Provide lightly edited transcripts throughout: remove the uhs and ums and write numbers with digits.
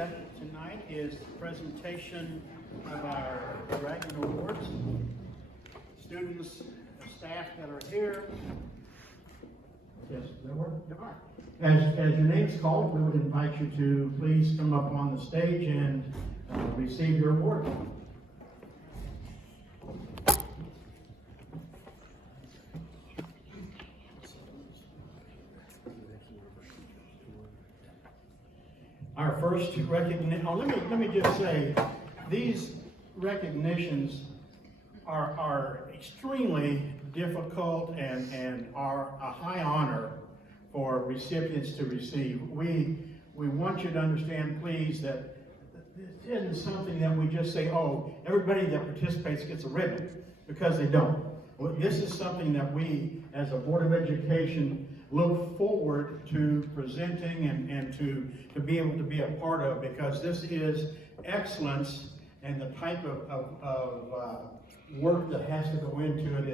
agenda tonight is the presentation of our graduate awards. Students and staff that are here. Yes, there are. As your name's called, we would invite you to please come up on the stage and receive your award. Our first recognition, let me just say, these recognitions are extremely difficult and are a high honor for recipients to receive. We want you to understand, please, that this isn't something that we just say, oh, everybody that participates gets a ribbon, because they don't. This is something that we, as a Board of Education, look forward to presenting and to be able to be a part of, because this is excellence, and the type of work that has to go into it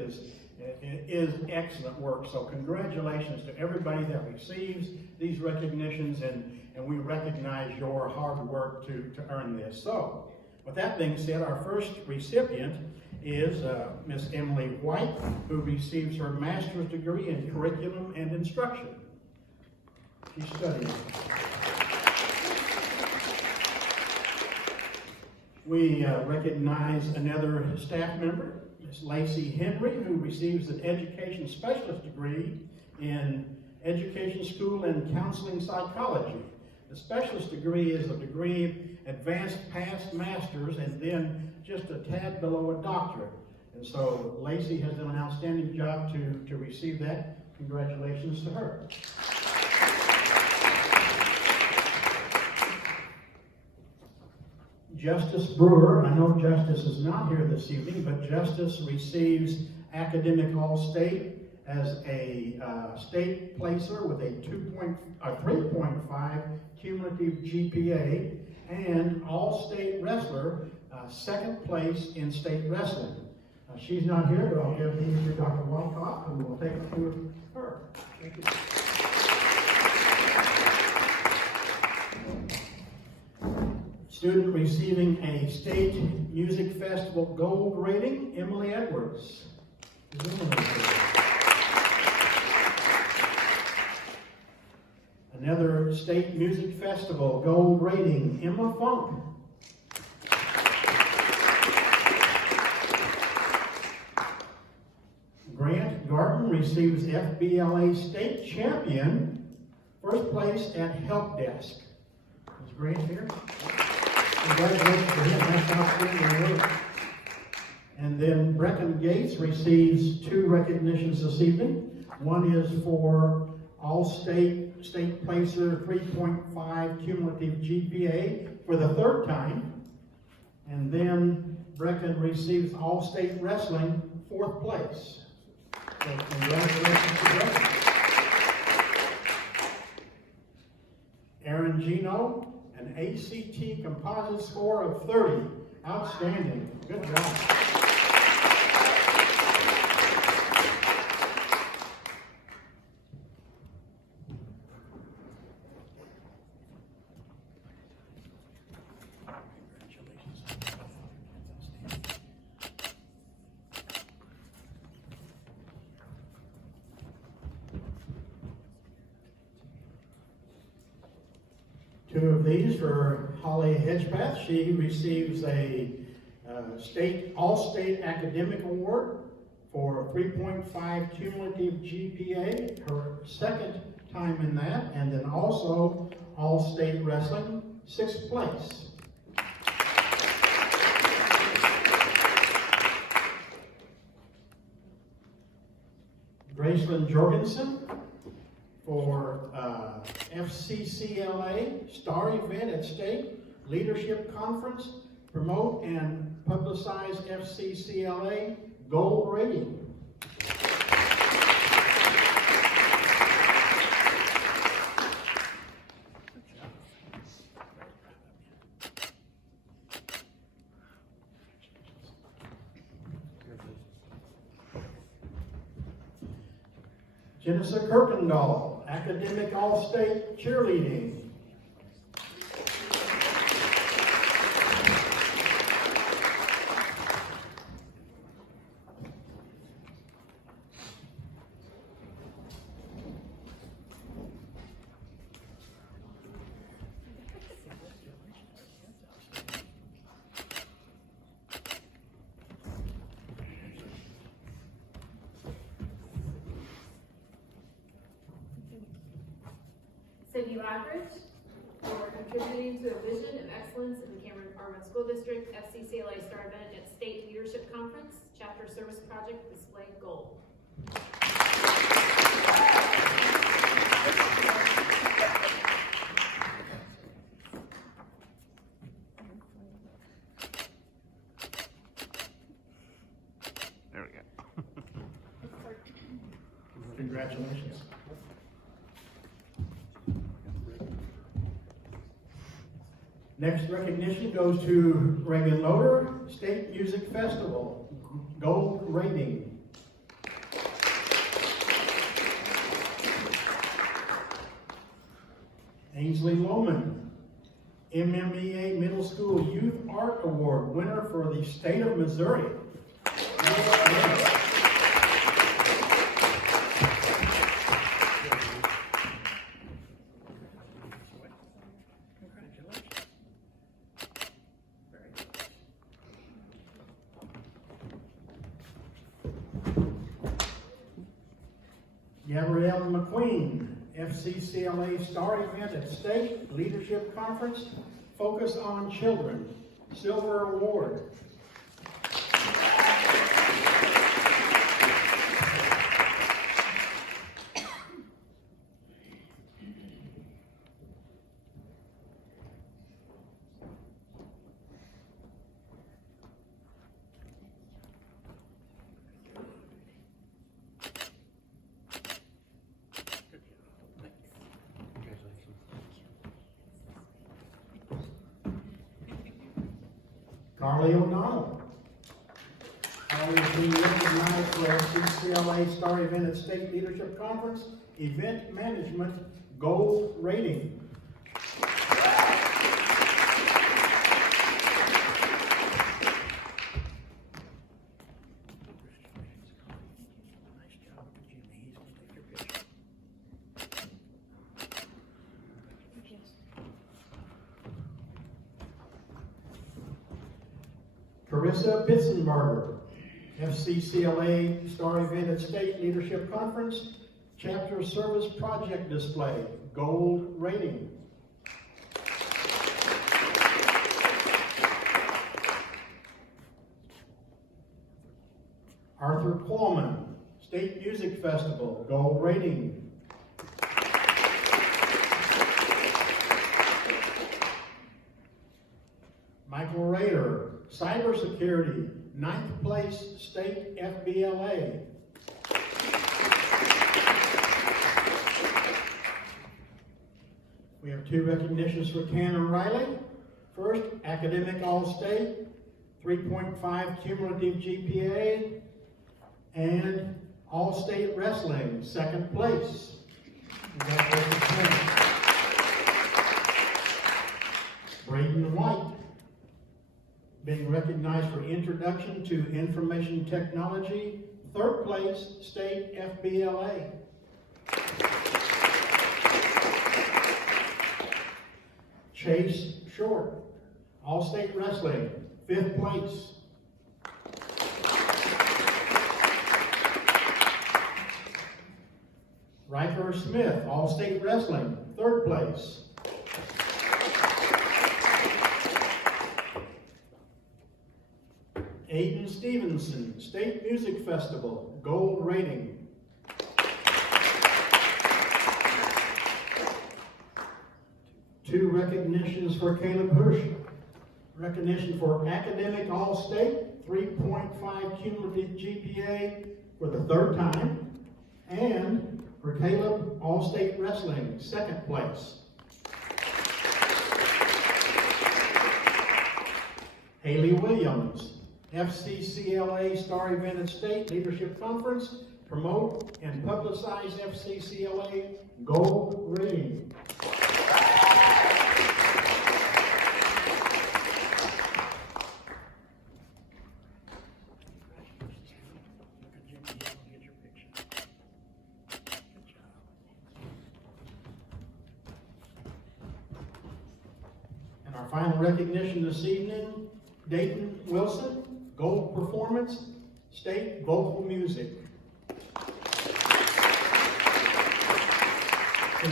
is excellent work. So congratulations to everybody that receives these recognitions, and we recognize your hard work to earn this. So with that being said, our first recipient is Miss Emily White, who receives her master's degree in curriculum and instruction. She's studying. We recognize another staff member, Ms. Lacey Henry, who receives an education specialist degree in education, school, and counseling psychology. The specialist degree is a degree advanced past master's and then just a tad below a doctorate. And so Lacey has done an outstanding job to receive that. Congratulations to her. Justice Brewer, I know Justice is not here this evening, but Justice receives Academic All-State as a state placer with a 3.5 cumulative GPA, and All-State Wrestler, second place in state wrestling. She's not here, but I'll give these to Dr. Walcott, who will take it to her. Thank you. Student receiving a State Music Festival Gold rating, Emily Edwards. Another State Music Festival Gold rating, Emma Funk. Grant Garden receives FBLA State Champion, first place at Help Desk. Is Grant here? Congratulations to him. That's outstanding work. And then Brecken Gates receives 2 recognitions this evening. One is for All-State Placer, 3.5 cumulative GPA for the 3rd time. And then Brecken receives All-State Wrestling, 4th place. So congratulations to Brecken. Aaron Gino, an ACT composite score of 30. Outstanding. Good job. Two of these for Holly Hedgepath. She receives a All-State Academic Award for 3.5 cumulative GPA, her 2nd time in that, and then also All-State Wrestling, 6th place. Gracelyn Jorgensen for FCCLA Star Event at State Leadership Conference, promote and publicize FCCLA Gold rating. Jennifer Kirkendall, Academic All-State Cheerleading. Sydney Lockridge for contributing to a vision of excellence in the Cameron Department School District FCCLA Star Event at State Leadership Conference, Chapter Service Project Display Gold. There we go. Congratulations. Next recognition goes to Reagan Loader, State Music Festival, Gold Rating. Ainsley Lohman, MMEA Middle School Youth Art Award winner for the state of Missouri. Gabrielle McQueen, FCCLA Star Event at State Leadership Conference, Focus on Children, Silver Award. Carly O'Donnell. Carly is being recognized for FCCLA Star Event at State Leadership Conference, Event Management Gold Rating. Carissa Bitzenberger, FCCLA Star Event at State Leadership Conference, Chapter Service Project Display, Gold Rating. Arthur Plowman, State Music Festival, Gold Rating. Michael Rader, Cybersecurity, 9th place State FBLA. We have 2 recognitions for Tanner Riley. First, Academic All-State, 3.5 cumulative GPA, and All-State Wrestling, 2nd place. Congratulations, Tanner. Braden White, being recognized for Introduction to Information Technology, 3rd place State FBLA. Chase Short, All-State Wrestling, 5th place. Riker Smith, All-State Wrestling, 3rd place. Aiden Stevenson, State Music Festival, Gold Rating. Two recognitions for Caleb Hirsch. Recognition for Academic All-State, 3.5 cumulative GPA for the 3rd time, and for Caleb All-State Wrestling, 2nd place. Haley Williams, FCCLA Star Event at State Leadership Conference, Promote and Publicize FCCLA, Gold Rating. And our final recognition this evening, Dayton Wilson, Gold Performance, State Vocal Music.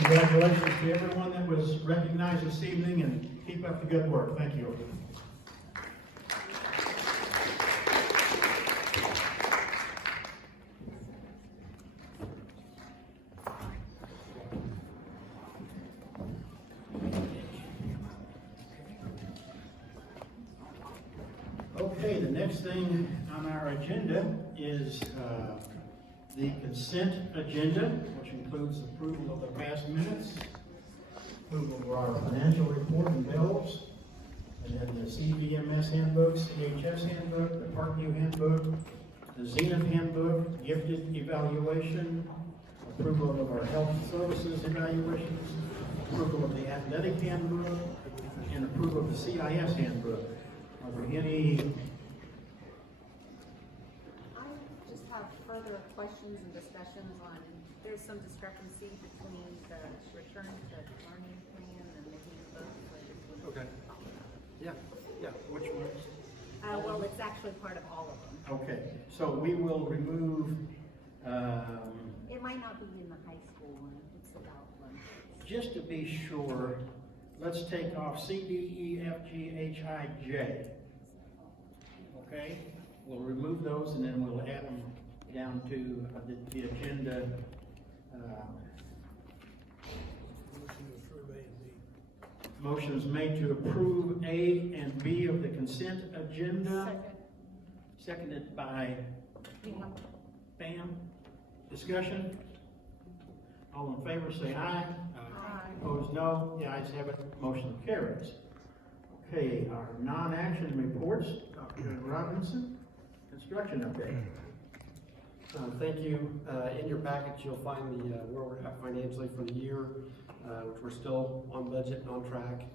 Congratulations to everyone that was recognized this evening, and keep up the good work. Thank you. Okay, the next thing on our agenda is the consent agenda, which includes approval of the past minutes, approval of our financial report and bills, and then the CVMS handbook, CHS handbook, the Parkview handbook, the Zenith handbook, gifted evaluation, approval of our health services evaluations, approval of the athletic handbook, and approval of the CIS handbook. Are there any? I just have further questions and discussions on, there's some discrepancy between the return to learning plan and the handbook. Okay. Yeah, which ones? Well, it's actually part of all of them. Okay, so we will remove, It might not be in the high school one, it's about one. just to be sure, let's take off C, D, E, F, G, H, I, J. Okay, we'll remove those and then we'll add them down to the agenda. Motions made to approve A and B of the consent agenda. Seconded by Pam. Discussion? All in favor say aye. Aye. Opposed, no. The ayes have it. Motion carries. Okay, our non-action reports. Dr. Robinson, construction update. Thank you. In your package, you'll find the where we're at financially for the year, which we're still on budget and on track.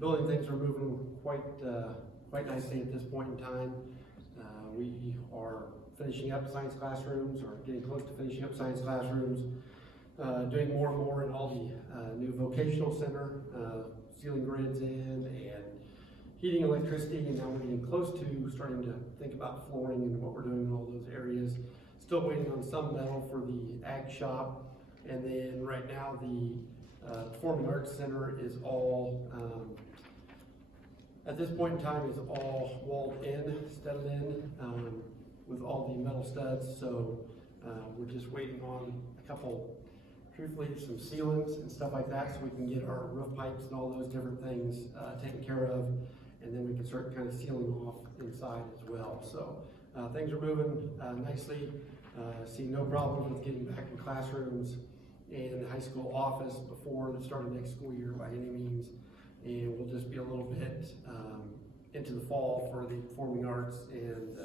Building things are moving quite nicely at this point in time. We are finishing up science classrooms, or getting close to finishing up science classrooms. Doing more and more in all the new vocational center, sealing grids in, and heating, electricity, and now we're getting close to starting to think about flooring and what we're doing in all those areas. Still waiting on some metal for the ag shop, and then right now the Performing Arts Center is all, at this point in time, is all walled in, studded in, with all the metal studs, so we're just waiting on a couple, truthfully, some sealants and stuff like that, so we can get our roof pipes and all those different things taken care of, and then we can start kind of sealing off inside as well. So things are moving nicely. See no problems with getting back in classrooms and the high school office before the start of next school year by any means. And we'll just be a little bit into the fall for the performing arts and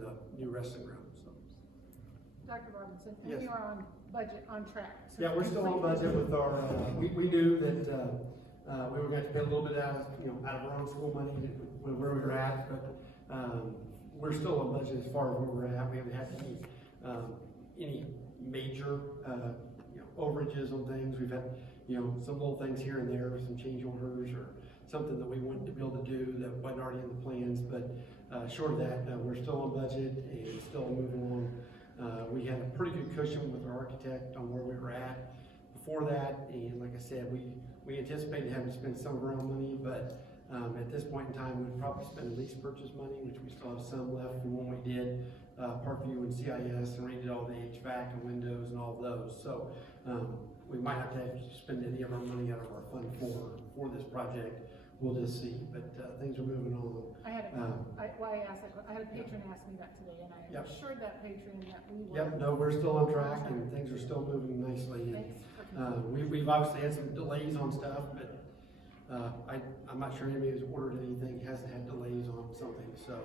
the new wrestling room. So. Dr. Robinson, Yes. and we are on budget, on track. So Yeah, we're still on budget with our, we knew that we were going to pay a little bit out of our own school money where we were at, but we're still on budget as far as where we're at. We haven't had any major overages on things. We've had some little things here and there, some change orders or something that we wanted to be able to do that wasn't already in the plans, but short of that, we're still on budget and still moving on. We had a pretty good cushion with our architect on where we were at before that, and like I said, we anticipated having to spend some of our own money, but at this point in time, we'd probably spend lease purchase money, which we still have some left from when we did Parkview and CIS and redid all the HVAC and windows and all of those. So we might have to spend any of our money out of our fund for this project. We'll just see, but things are moving on. I had why I asked that, I had a patron ask me that today, and I Yep. assured that patron that we were. Yep, no, we're still on track and things are still moving nicely. Thanks for And we've obviously had some delays on stuff, but I'm not sure anybody who's ordered anything hasn't had delays on something. So,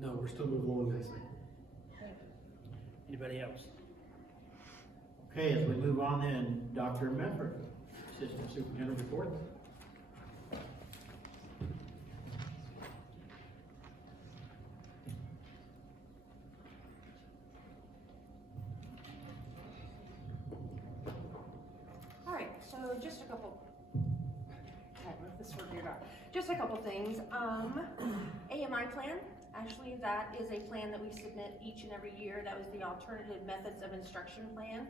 no, we're still moving along nicely. Anybody else? Okay, as we move on then, Dr. Medford, Assistant Superintendent report. All right, so just a couple, just a couple things. AMI plan, Actually, that is a plan that we submit each and every year. That was the alternative methods of instruction plan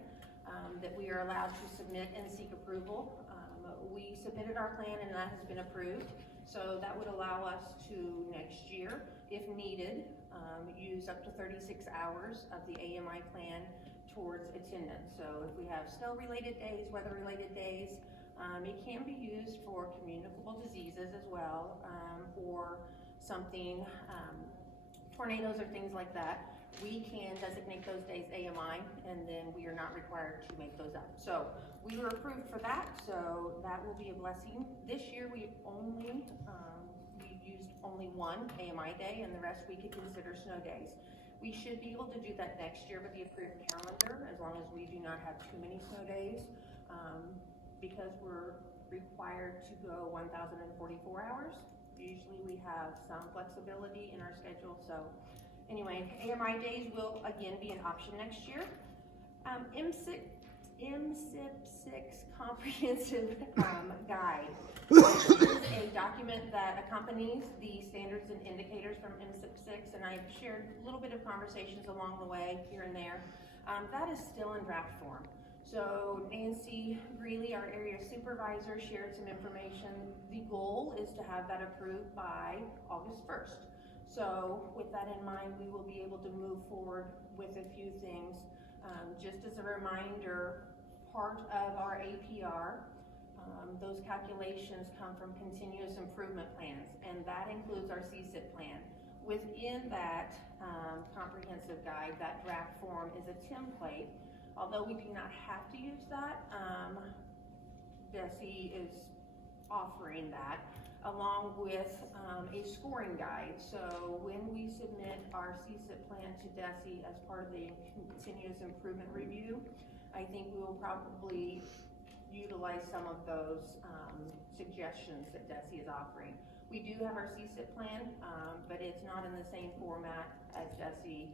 that we are allowed to submit and seek approval. We submitted our plan and that has been approved. So that would allow us to next year, if needed, use up to 36 hours of the AMI plan towards attendance. So if we have snow-related days, weather-related days, it can be used for communicable diseases as well, or something, tornadoes or things like that. We can designate those days AMI, and then we are not required to make those up. So we were approved for that, so that will be a blessing. This year we used only one AMI day, and the rest we could consider snow days. We should be able to do that next year with the approved calendar, as long as we do not have too many snow days, because we're required to go 1,044 hours. Usually we have some flexibility in our schedule, so anyway, AMI days will again be an option next year. MSIP 6 comprehensive guide. This is a document that accompanies the standards and indicators from MSIP 6, and I've shared a little bit of conversations along the way here and there. That is still in draft form. So Nancy Greeley, our area supervisor, shared some information. The goal is to have that approved by August 1st. So with that in mind, we will be able to move forward with a few things. Just as a reminder, part of our APR, those calculations come from continuous improvement plans, and that includes our CSIP plan. Within that comprehensive guide, that draft form is a template. Although we do not have to use that, DESE is offering that along with a scoring guide. So when we submit our CSIP plan to DESE as part of the continuous improvement review, I think we will probably utilize some of those suggestions that DESE is offering. We do have our CSIP plan, but it's not in the same format as DESE.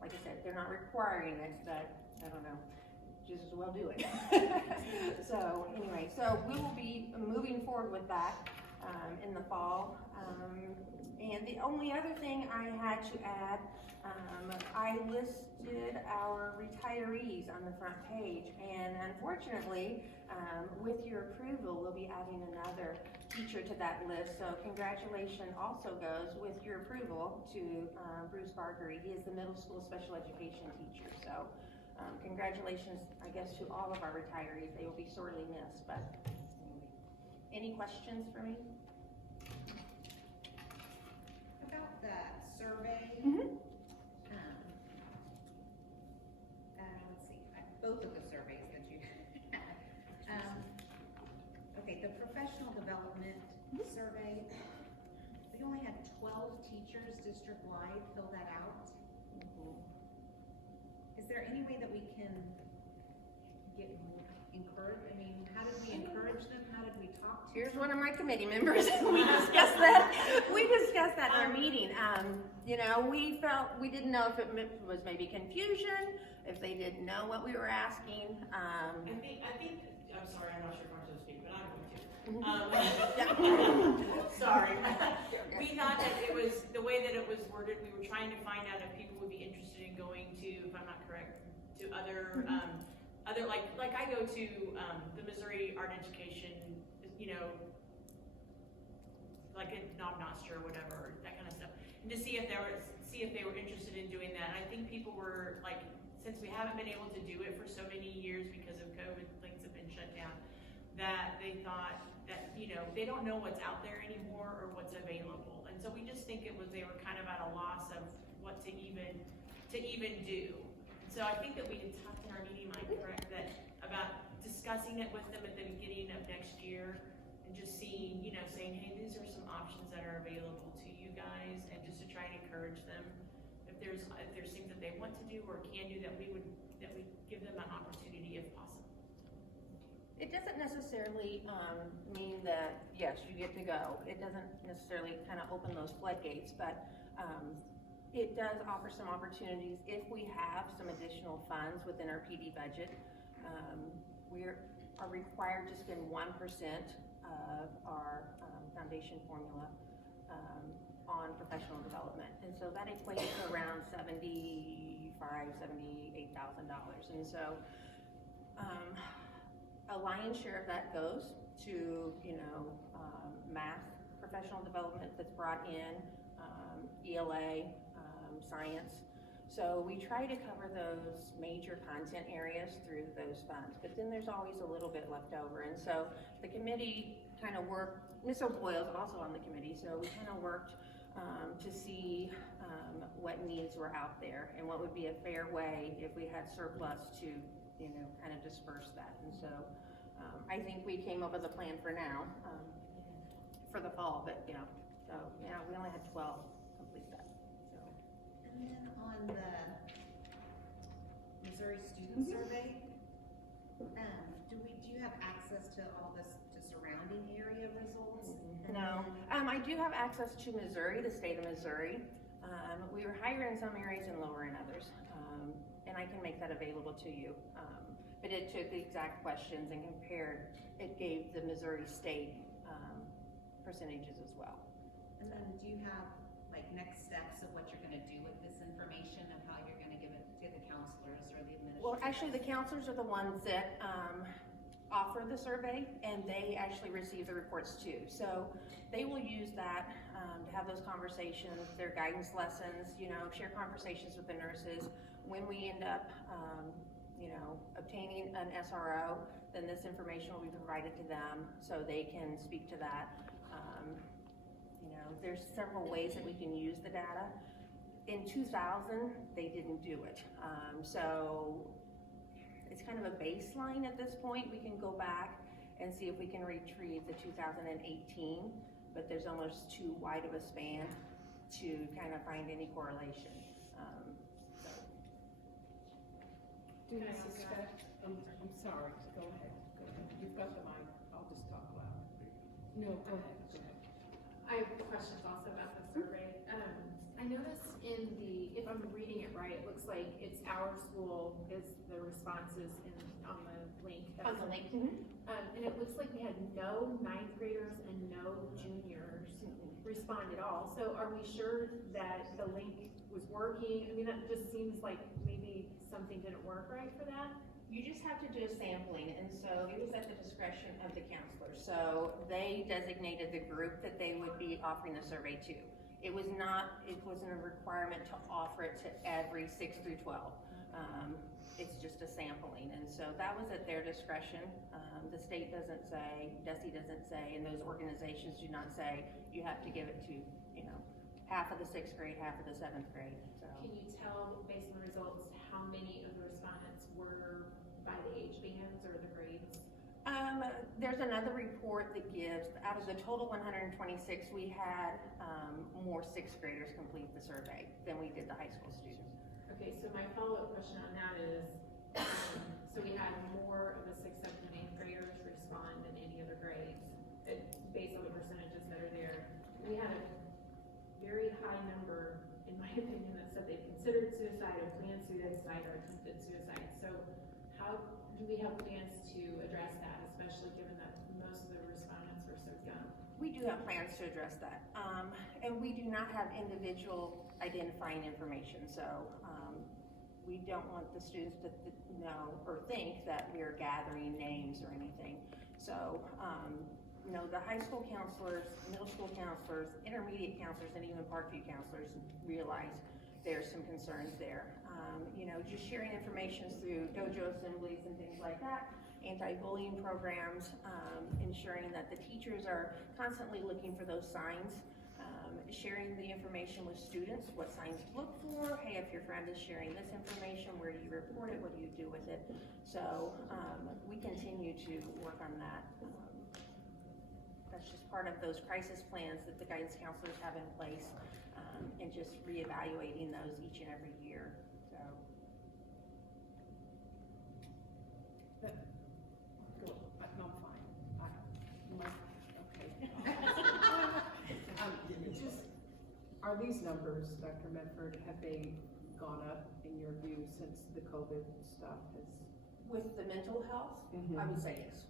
Like I said, they're not requiring it, but I don't know, just as well do it. So anyway, so we will be moving forward with that in the fall. And the only other thing I had to add, I listed our retirees on the front page, and unfortunately, with your approval, we'll be adding another teacher to that list. So congratulations also goes with your approval to Bruce Barker. He is the middle school special education teacher. So congratulations, I guess, to all of our retirees. They will be sorely missed. But anyway, any questions for me? About that survey, let's see, both of the surveys that you had. Okay, the professional development survey, we only had 12 teachers district-wide fill that out. Is there any way that we can get encouraged? I mean, how did we encourage them? How did we talk to Here's them? one of my committee members. We discussed that. We discussed that in our meeting. You know, we felt we didn't know if it was maybe confusion, if they didn't know what we were asking. I think. I'm sorry, I'm not sure if I'm supposed to speak, but I'm going to. Sorry. We thought that it was the way that it was worded. We were trying to find out if people would be interested in going to, if I'm not correct, to other like I go to the Missouri Art Education, you know, like a knob noster or whatever, that kind of stuff, and to see if they were interested in doing that. And I think people were like, since we haven't been able to do it for so many years because of COVID, things have been shut down, that they thought that, you know, they don't know what's out there anymore or what's available. And so we just think they were kind of at a loss of what to even do. And so I think that we had talked in our meeting, Mike, correct, that about discussing it with them at the beginning of next year and just seeing, you know, saying, hey, these are some options that are available to you guys, and just to try and encourage them. If there's things that they want to do or can do, that we give them an opportunity if possible. It doesn't necessarily mean that, yes, you get to go. It doesn't necessarily kind of open those floodgates, but it does offer some opportunities. If we have some additional funds within our PD budget, we are required to spend 1% of our foundation formula on professional development. And so that equates to around $78,000. And so, a lion's share of that goes to, math, professional development that's brought in, ELA, science. So we try to cover those major content areas through those funds, but then there's always a little bit left over. And so the committee kind of worked, Ms. O'Boyle's also on the committee, so we kind of worked to see what needs were out there and what would be a fair way if we had surplus to, kind of disperse that. And so I think we came up with a plan for now, for the fall, but we only had 12 complete that, so. And then on the Missouri Student Survey, do you have access to all the surrounding area results? No, I do have access to Missouri, the state of Missouri. We were higher in some areas and lower in others, and I can make that available to you. But it took the exact questions and compared, it gave the Missouri state percentages as well. And then do you have like next steps of what you're gonna do with this information, of how you're gonna give it to the counselors or the administrators? Well, actually, the counselors are the ones that offer the survey, and they actually receive the reports too. So they will use that to have those conversations, their guidance lessons, share conversations with the nurses. When we end up, obtaining an SRO, then this information will be provided to them so they can speak to that. There's several ways that we can use the data. In 2000, they didn't do it. So it's kind of a baseline at this point. We can go back and see if we can retrieve the 2018, but there's almost too wide of a span to kind of find any correlation. Do you suspect, I'm sorry, go ahead. You've got the mic, I'll just talk loud. No, go ahead. I have questions also about the survey. I noticed if I'm reading it right, it looks like it's our school is the responses on the link. On the link. And it looks like we had no ninth graders and no juniors respond at all. So are we sure that the link was working? I mean, that just seems like maybe something didn't work right for that. You just have to do a sampling, and so it was at the discretion of the counselor. So they designated the group that they would be offering the survey to. It wasn't a requirement to offer it to every 6 through 12. It's just a sampling, and so that was at their discretion. The state doesn't say, DESE doesn't say, and those organizations do not say you have to give it to, half of the 6th grade, half of the 7th grade. So. Can you tell, based on the results, how many of the respondents were by the age bands or the grades? There's another report that gives, out of the total 126, we had more 6th graders complete the survey than we did the high school students. Okay, so my follow-up question on that is, so we had more of the 6th, 7th, and 8th graders respond than any other grades, based on the percentages that are there. We had a very high number, in my opinion, that said they considered suicide or planned suicide or attempted suicide. So how do we have plans to address that, especially given that most of the respondents were so young? We do have plans to address that. And we do not have individual identifying information. So we don't want the students to know or think that we are gathering names or anything. So, the high school counselors, middle school counselors, intermediate counselors, and even Parkview counselors realize there's some concerns there. Just sharing information through dojo assemblies and things like that, anti-bullying programs, ensuring that the teachers are constantly looking for those signs, sharing the information with students, what signs to look for. Hey, if your friend is sharing this information, where do you report it? What do you do with it? So we continue to work on that. That's just part of those crisis plans that the guidance counselors have in place, and just reevaluating those each and every year. So. Good, I'm fine. Are these numbers, Dr. Medford, have they gone up in your view since the COVID stuff has? With the mental health, I would say yes.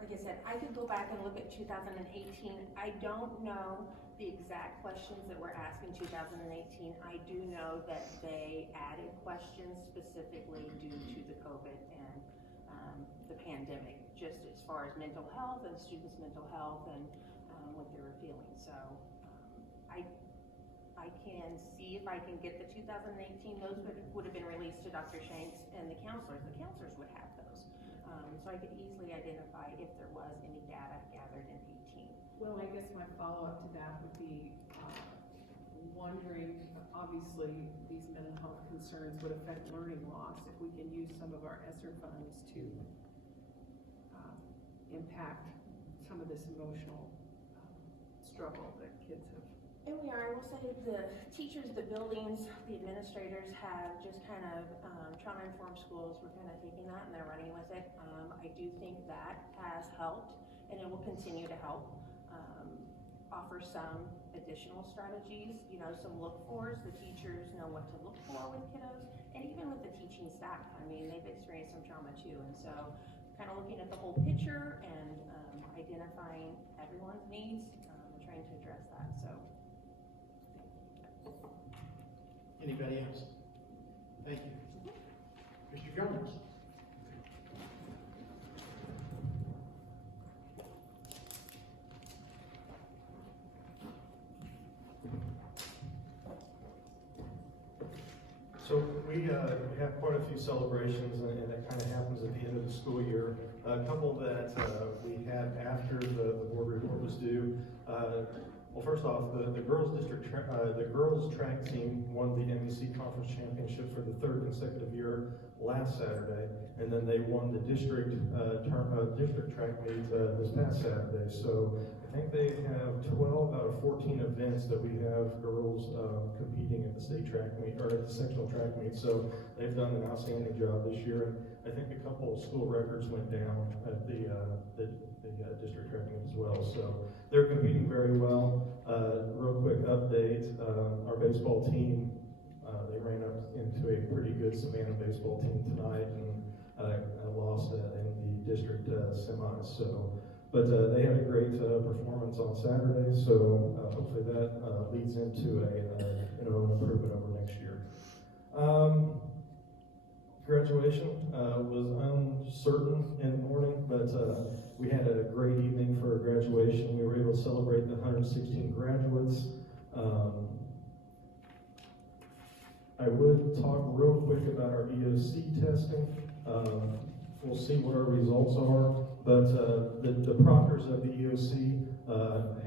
Like I said, I could go back and look at 2018. I don't know the exact questions that were asked in 2018. I do know that they added questions specifically due to the COVID and the pandemic, just as far as mental health and students' mental health and what they were feeling. So I can see if I can get the 2018, those would have been released to Dr. Shanks and the counselors. The counselors would have those. So I could easily identify if there was any data gathered in 18. Well, I guess my follow-up to that would be, wondering, obviously, these mental health concerns would affect learning loss. If we can use some of our ESSER funds to impact some of this emotional struggle that kids have. And we are, I will say, the teachers, the buildings, the administrators have just kind of, trauma-informed schools, we're kind of taking that and they're running with it. I do think that has helped and it will continue to help. Offer some additional strategies, you know, some look-fors. The teachers know what to look for with kiddos, and even with the teaching staff. I mean, they've experienced some trauma too, and so kind of looking at the whole picture and identifying everyone's needs and trying to address that, so. Anybody else? Thank you. Mr. Jones? So we have quite a few celebrations, and it kind of happens at the end of the school year. A couple that we had after the board report was due. Well, first off, the girls track team won the MEC conference championship for the third consecutive year last Saturday, and then they won the district track meet this past Saturday. So I think they have 12 out of 14 events that we have girls competing at the state track meet, or at the sectional track meet. So they've done an outstanding job this year. And I think a couple of school records went down at the district track meet as well. So they're competing very well. Real quick update, our baseball team, they ran up into a pretty good Savannah baseball team tonight, and lost in the district semis. So, but they had a great performance on Saturday. So hopefully that leads into an improvement over next year. Graduation was uncertain in the morning, but we had a great evening for graduation. We were able to celebrate the 116 graduates. I would talk real quick about our EOC testing. We'll see what our results are, but the proctors of the EOC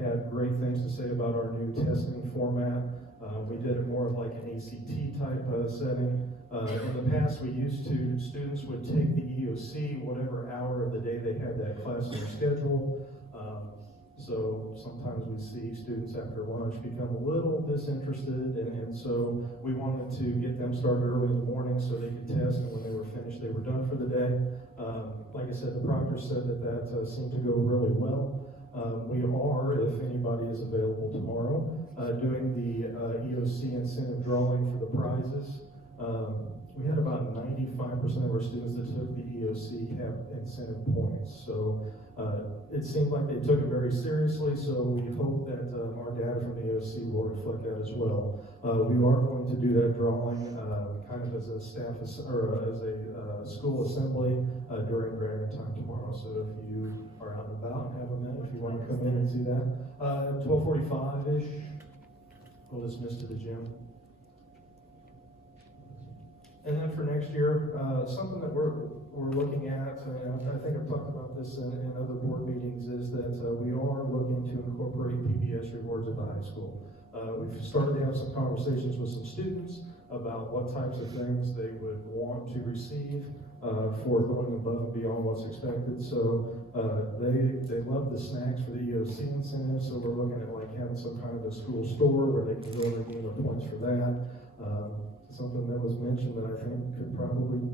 had great things to say about our new testing format. We did it more of like an ACT type setting. In the past, students would take the EOC whatever hour of the day they had that class on their schedule. So sometimes we see students after lunch become a little disinterested, and so we wanted to get them started early in the morning so they could test, and when they were finished, they were done for the day. Like I said, the proctor said that seemed to go really well. We are, if anybody is available tomorrow, doing the EOC incentive drawing for the prizes. We had about 95% of our students that took the EOC have incentive points. So it seemed like they took it very seriously, so we hope that our data from the EOC will reflect that as well. We are going to do that drawing kind of as a staff, or as a school assembly during grading time tomorrow. So if you are out and about and have a minute, if you want to come in and see that. 12:45-ish, we'll dismiss to the gym. And then for next year, something that we're looking at, and I think I've talked about this in other board meetings, is that we are looking to incorporate PBS rewards at the high school. We've started to have some conversations with some students about what types of things they would want to receive for going above and beyond what's expected. So they love the snacks for the EOC incentive, so we're looking at like having some kind of a school store where they can go and redeem the points for that. Something that was mentioned that I think could probably,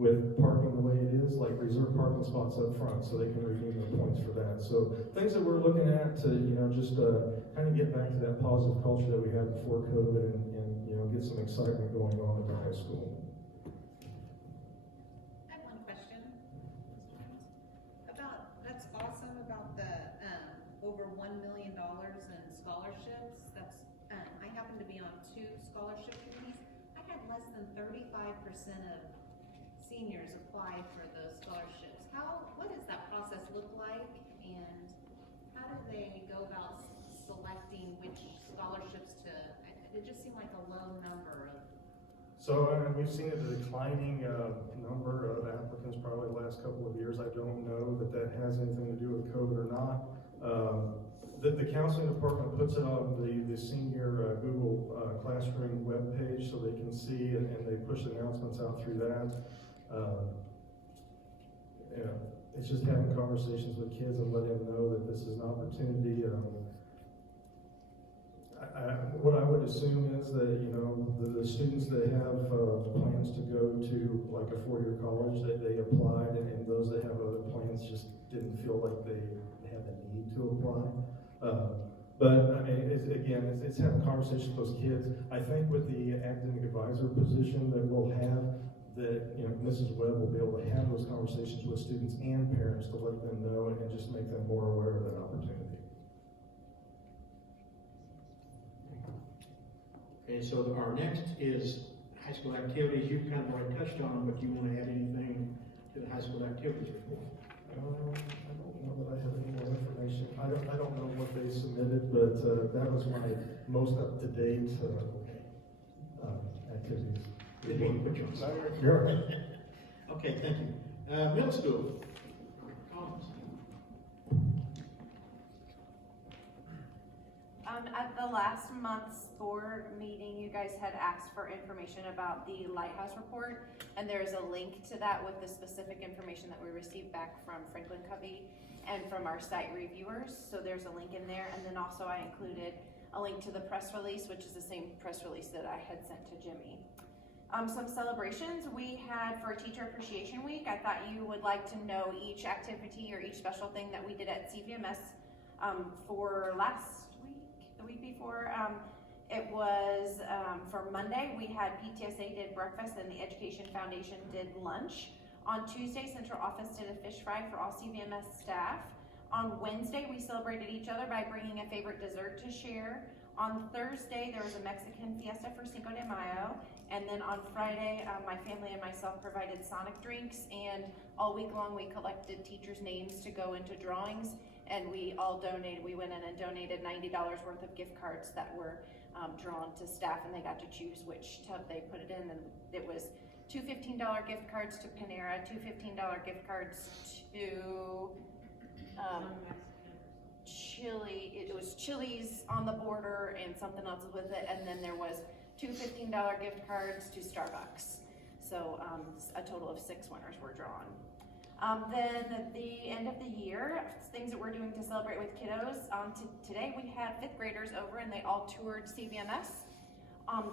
with parking the way it is, like reserve parking spots up front so they can redeem their points for that. So things that we're looking at to, just kind of get back to that positive culture that we had before COVID and get some excitement going on at the high school. I have one question. That's awesome about the over $1 million in scholarships. scholarship committees, I had less than 35% of seniors apply for those scholarships. What does that process look like, and how do they go about selecting which scholarships to, it just seemed like a low number of. So, we've seen a declining, number of applicants probably the last couple of years. I don't know that that has anything to do with COVID or not. The counseling department puts it on the senior, Google, Classroom webpage so they can see, and they push announcements out through that. Yeah, it's just having conversations with kids and letting them know that this is an opportunity. What I would assume is that, you know, the students that have plans to go to like a four-year college, that they applied, and those that have other plans just didn't feel like they had the need to apply. But I mean, it's having conversations with those kids. I think with the academic advisor position that we'll have, that, you know, Mrs. Webb will be able to have those conversations with students and parents to let them know and just make them more aware of that opportunity. Okay, so our next is high school activities. You've kind of already touched on them, but do you want to add anything to the high school activities report? I don't know that I have any more information. I don't know what they submitted, but that was my most up-to-date activities. Didn't mean to put you on the spot. You're right. Okay, thank you. Middle school. Comments? At the last month's board meeting, you guys had asked for information about the Lighthouse Report, and there's a link to that with the specific information that we received back from Franklin Covey and from our site reviewers. So there's a link in there, and then also I included a link to the press release, which is the same press release that I had sent to Jimmy. Some celebrations we had for Teacher Appreciation Week. I thought you would like to know each activity or each special thing that we did at CVMS for last week, the week before. It was for Monday, we had PTSA did breakfast and the Education Foundation did lunch. On Tuesday, Central Office did a fish fry for all CVMS staff. On Wednesday, we celebrated each other by bringing a favorite dessert to share. On Thursday, there was a Mexican fiesta for Cinco de Mayo. And then on Friday, my family and myself provided Sonic drinks, and all week long we collected teachers' names to go into drawings, and we all donated. We went in and donated $90 worth of gift cards that were drawn to staff, and they got to choose which tub they put it in, and it was two $15 gift cards to Panera, two $15 gift cards to Chili. It was Chili's on the border and something else with it, and then there was two $15 gift cards to Starbucks. So a total of 6 winners were drawn. Then at the end of the year, things that we're doing to celebrate with kiddos. Today we had 5th graders over and they all toured CVMS.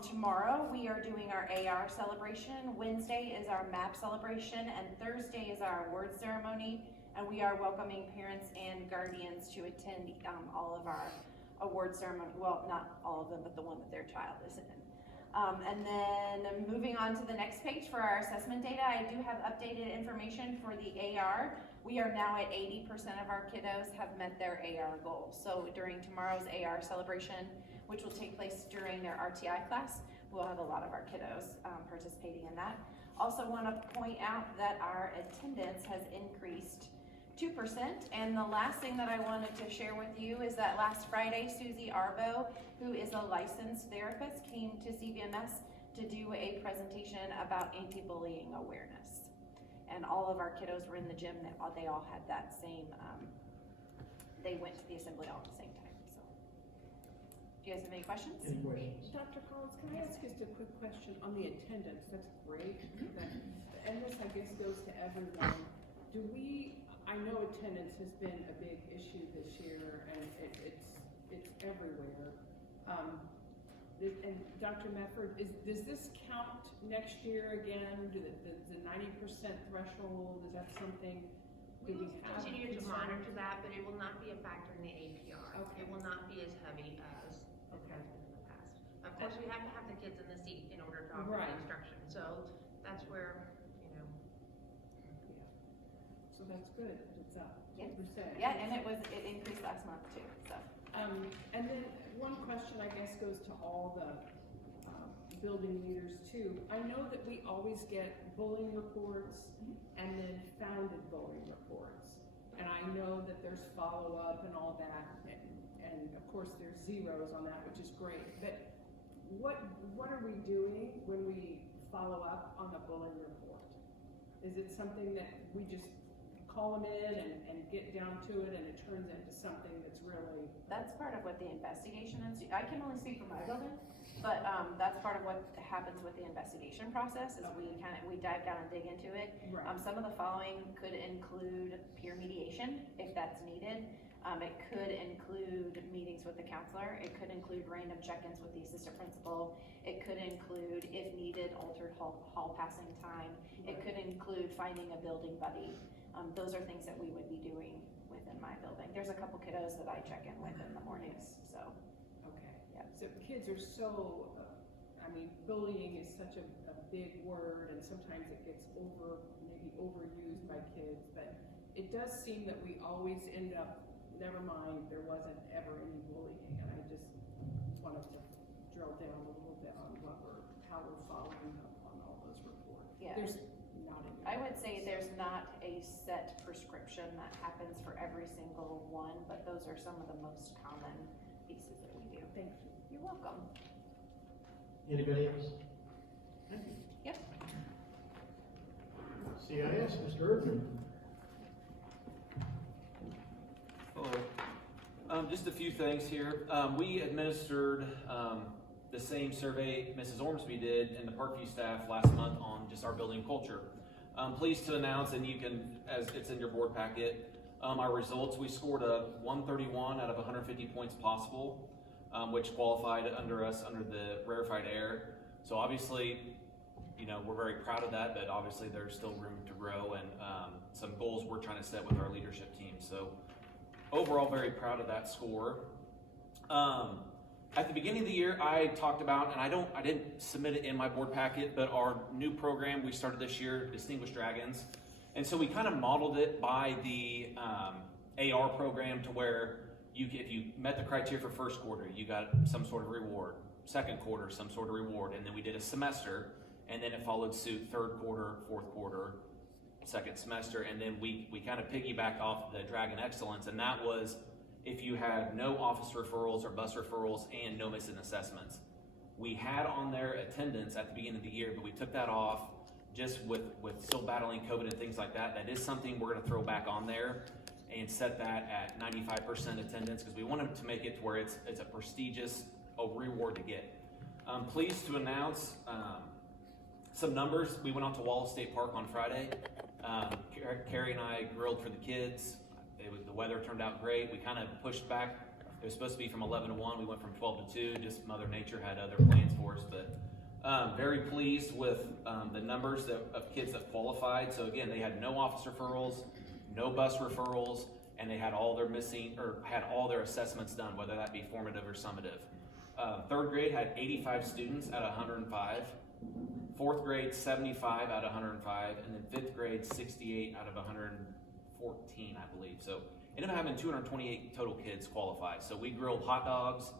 Tomorrow we are doing our AR celebration. Wednesday is our MAP celebration, and Thursday is our award ceremony. And we are welcoming parents and guardians to attend all of our award ceremony. Well, not all of them, but the one that their child is in. And then moving on to the next page for our assessment data, I do have updated information for the AR. We are now at 80% of our kiddos have met their AR goal. So during tomorrow's AR celebration, which will take place during their RTI class, we'll have a lot of our kiddos participating in that. Also want to point out that our attendance has increased 2%. And the last thing that I wanted to share with you is that last Friday, Susie Arbo, who is a licensed therapist, came to CVMS to do a presentation about anti-bullying awareness. And all of our kiddos were in the gym. They all had that same, they went to the assembly all at the same time. So, do you guys have any questions? Any questions? Dr. Collins, can I ask just a quick question on the attendance? That's great. And this, I guess, goes to everyone. I know attendance has been a big issue this year, and it's everywhere. And Dr. Medford, does this count next year again? The 90% threshold, is that something? We will continue to monitor that, but it will not be a factor in the APR. Okay. It will not be as heavy as it has been in the past. Of course, we have to have the kids in the seat in order to offer the instruction. So that's where, Yeah. So that's good. It's up. Yes. 2%. Yeah, and it increased last month too. So. And then one question, I guess, goes to all the building leaders too. I know that we always get bullying reports and then founded bullying reports. And I know that there's follow-up and all that, and of course there's zeros on that, which is great. But what are we doing when we follow up on the bullying report? Is it something that we just call them in and get down to it and it turns into something that's really? That's part of what the investigation is. I can only speak for my building, but that's part of what happens with the investigation process is we dive down and dig into it. Right. Some of the following could include peer mediation if that's needed. It could include meetings with the counselor. It could include random check-ins with the assistant principal. It could include, if needed, altered hall passing time. It could include finding a building buddy. Those are things that we would be doing within my building. There's a couple kiddos that I check in with in the mornings, so. Okay. Yeah. So kids are so, bullying is such a big word, and sometimes it gets maybe overused by kids, but it does seem that we always end up, never mind, there wasn't ever any bullying, and I just wanted to drill down a little bit on how we're following up on all those reports. Yeah. There's not any. I would say there's not a set prescription that happens for every single one, but those are some of the most common pieces that we do. Thank you. You're welcome. Anybody else? Thank you. Yep. CIS, Mr. Erdman. Hello. Just a few things here. We administered the same survey Mrs. Ormsby did and the Parkview staff last month on just our building culture. Pleased to announce, and you can, as it's in your board packet, our results. We scored a 131 out of 150 points possible, which qualified under the rarefied air. So obviously, we're very proud of that, but obviously there's still room to grow and some goals we're trying to set with our leadership team. So overall, very proud of that score. At the beginning of the year, I talked about, and I didn't submit it in my board packet, but our new program we started this year, Distinguished Dragons. And so we kind of modeled it by the AR program to where if you met the criteria for first quarter, you got some sort of reward. Second quarter, some sort of reward. And then we did a semester, and then it followed suit third quarter, fourth quarter, second semester. And then we kind of piggybacked off the Dragon Excellence, and that was if you had no office referrals or bus referrals and no missing assessments. We had on there attendance at the beginning of the year, but we took that off just with still battling COVID and things like that. That is something we're going to throw back on there and set that at 95% attendance because we wanted to make it to where it's a prestigious reward to get. I'm pleased to announce some numbers. We went out to Wallace State Park on Friday. Carrie and I grilled for the kids. The weather turned out great. We kind of pushed back. It was supposed to be from 11 to 1. We went from 12 to 2. Just Mother Nature had other plans for us. But very pleased with the numbers of kids that qualified. So again, they had no office referrals, no bus referrals, and they had all their assessments done, whether that be formative or summative. Third grade had 85 students out of 105. Fourth grade, 75 out of 105. And then fifth grade, 68 out of 114, I believe. So ended up having 228 total kids qualify. So we grilled hot dogs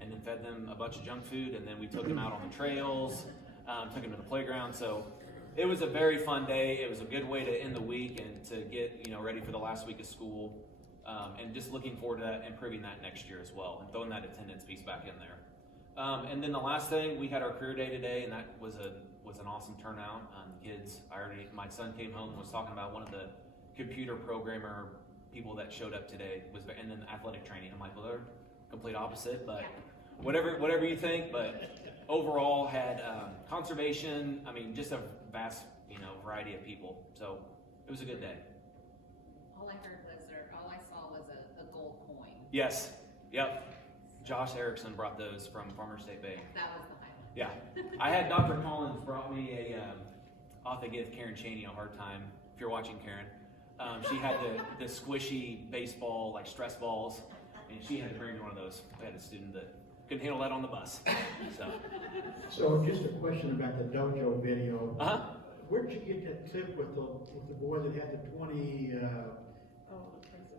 and then fed them a bunch of junk food, and then we took them out on the trails, took them to the playground. So it was a very fun day. It was a good way to end the week and to get ready for the last week of school, and just looking forward to that, improving that next year as well, and throwing that attendance piece back in there. And then the last thing, we had our career day today, and that was an awesome turnout. Kids, my son came home and was talking about one of the computer programmer people that showed up today and then athletic training. I'm like, well, they're complete opposite, but whatever you think. But overall, had conservation. Just a vast variety of people. So it was a good day. All I saw was a gold coin. Yes. Yep. Josh Erickson brought those from Farmers State Bank. That was the highlight. Yeah. I had Dr. Collins brought me I'll have to give Karen Chaney a hard time if you're watching, Karen. She had the squishy baseball, like stress balls, and she had to bring me one of those. I had a student that couldn't handle that on the bus. So just a question about the dojo video. Uh-huh. Where'd you get that clip with the boy that had the 20?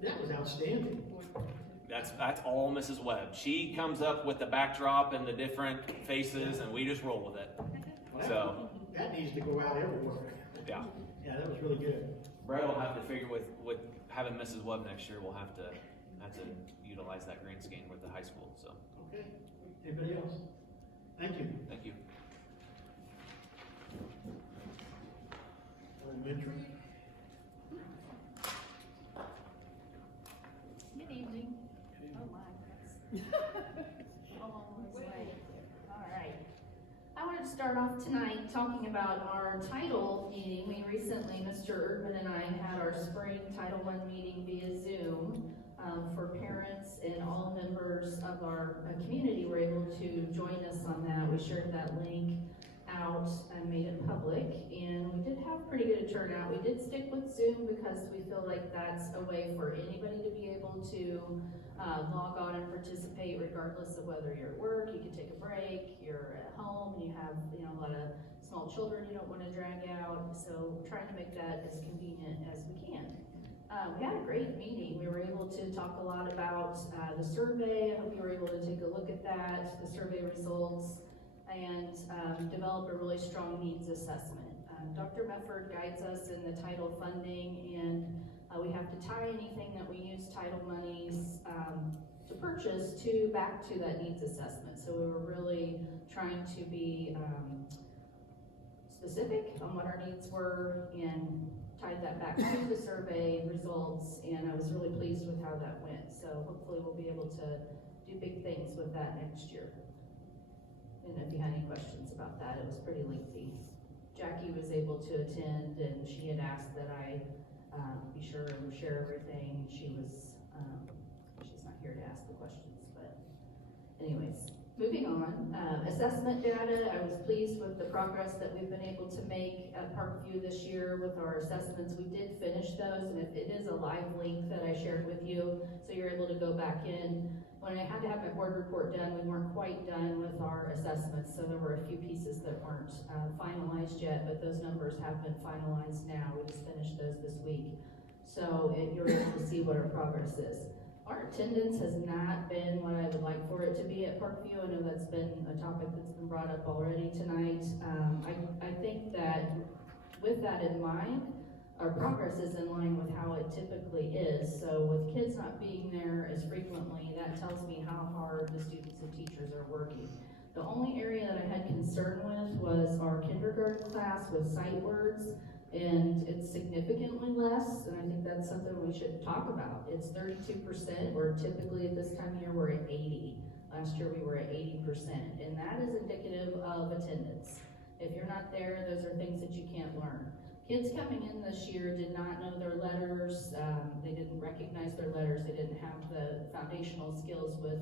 That was outstanding. That's all Mrs. Webb. She comes up with the backdrop and the different faces, and we just roll with it. Well, So, that needs to go out everywhere. yeah. Yeah, that was really good. Brett will have to figure with having Mrs. Webb next year, we'll have to utilize that green screen with the high school, so, Okay, anybody else? Thank you. thank you. Elementary? Good evening. Oh my, that's a long way. All right. I wanted to start off tonight talking about our title meeting. We recently, Mr. Erdman and I had our spring Title I meeting via Zoom. For parents and all members of our community were able to join us on that. We shared that link out and made it public, and we did have pretty good turnout. We did stick with Zoom because we feel like that's a way for anybody to be able to log on and participate regardless of whether you're at work, you can take a break, you're at home, you have a lot of small children you don't want to drag out, so trying to make that as convenient as we can. We had a great meeting. We were able to talk a lot about the survey. I hope you were able to take a look at that, the survey results, and develop a really strong needs assessment. Dr. Mefford guides us in the title funding, and we have to tie anything that we use title monies to purchase back to that needs assessment. So we were really trying to be specific on what our needs were and tied that back to the survey results, and I was really pleased with how that went. So hopefully we'll be able to do big things with that next year. And if you had any questions about that, it was pretty lengthy. Jackie was able to attend, and she had asked that I be sure and share everything. She's not here to ask the questions, but anyways. Moving on, assessment data, I was pleased with the progress that we've been able to make at Parkview this year with our assessments. We did finish those, and it is a live link that I shared with you, so you're able to go back in. When I had to have my board report done, we weren't quite done with our assessments, so there were a few pieces that weren't finalized yet, but those numbers have been finalized now. We just finished those this week. So you're able to see what our progress is. Our attendance has not been what I would like for it to be at Parkview. I know that's been a topic that's been brought up already tonight. I think that with that in mind, our progress is in line with how it typically is. So with kids not being there as frequently, that tells me how hard the students and teachers are working. The only area that I had concern with was our kindergarten class with sight words. And it's significantly less, and I think that's something we should talk about. It's 32%, where typically at this time of year we're at 80. Last year we were at 80%, and that is indicative of attendance. If you're not there, those are things that you can't learn. Kids coming in this year did not know their letters, they didn't recognize their letters, they didn't have the foundational skills with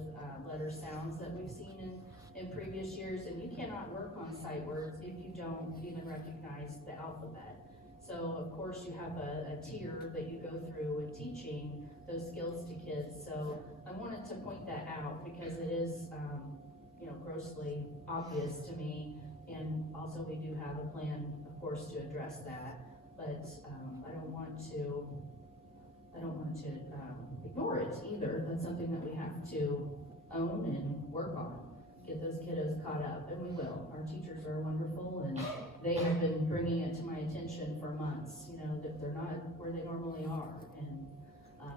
letter sounds that we've seen in previous years, and you cannot work on sight words if you don't even recognize the alphabet. So of course you have a tier that you go through with teaching those skills to kids. So I wanted to point that out because it is, grossly obvious to me. And also we do have a plan, of course, to address that. But I don't want to ignore it either. That's something that we have to own and work on. Get those kiddos caught up, and we will. Our teachers are wonderful, and they have been bringing it to my attention for months, that they're not where they normally are, and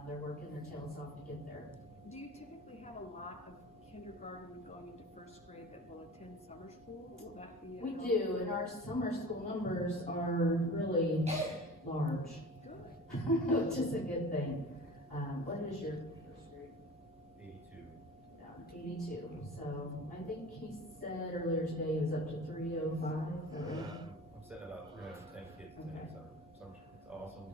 they're working their tails off to get there. Do you typically have a lot of kindergarten going into first grade that will attend summer school? Will that be? We do, and our summer school numbers are really large. Good. Which is a good thing. What is your first grade? 82. So I think he said earlier today he was up to 305. I'm setting about 310 kids today, so it's awesome.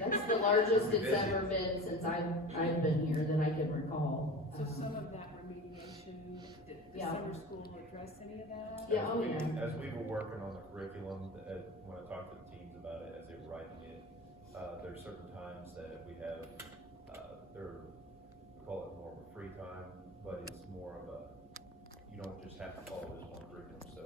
That's the largest it's ever been since I've been here that I can recall. So some of that remediation, did the Yeah. summer school address any of that? Yeah, oh yeah. As we were working on the curriculum, when I talked to the teams about it, as they were writing it, there's certain times that we have, we call it more of a free time, but it's more of a, you don't just have to follow this one curriculum. So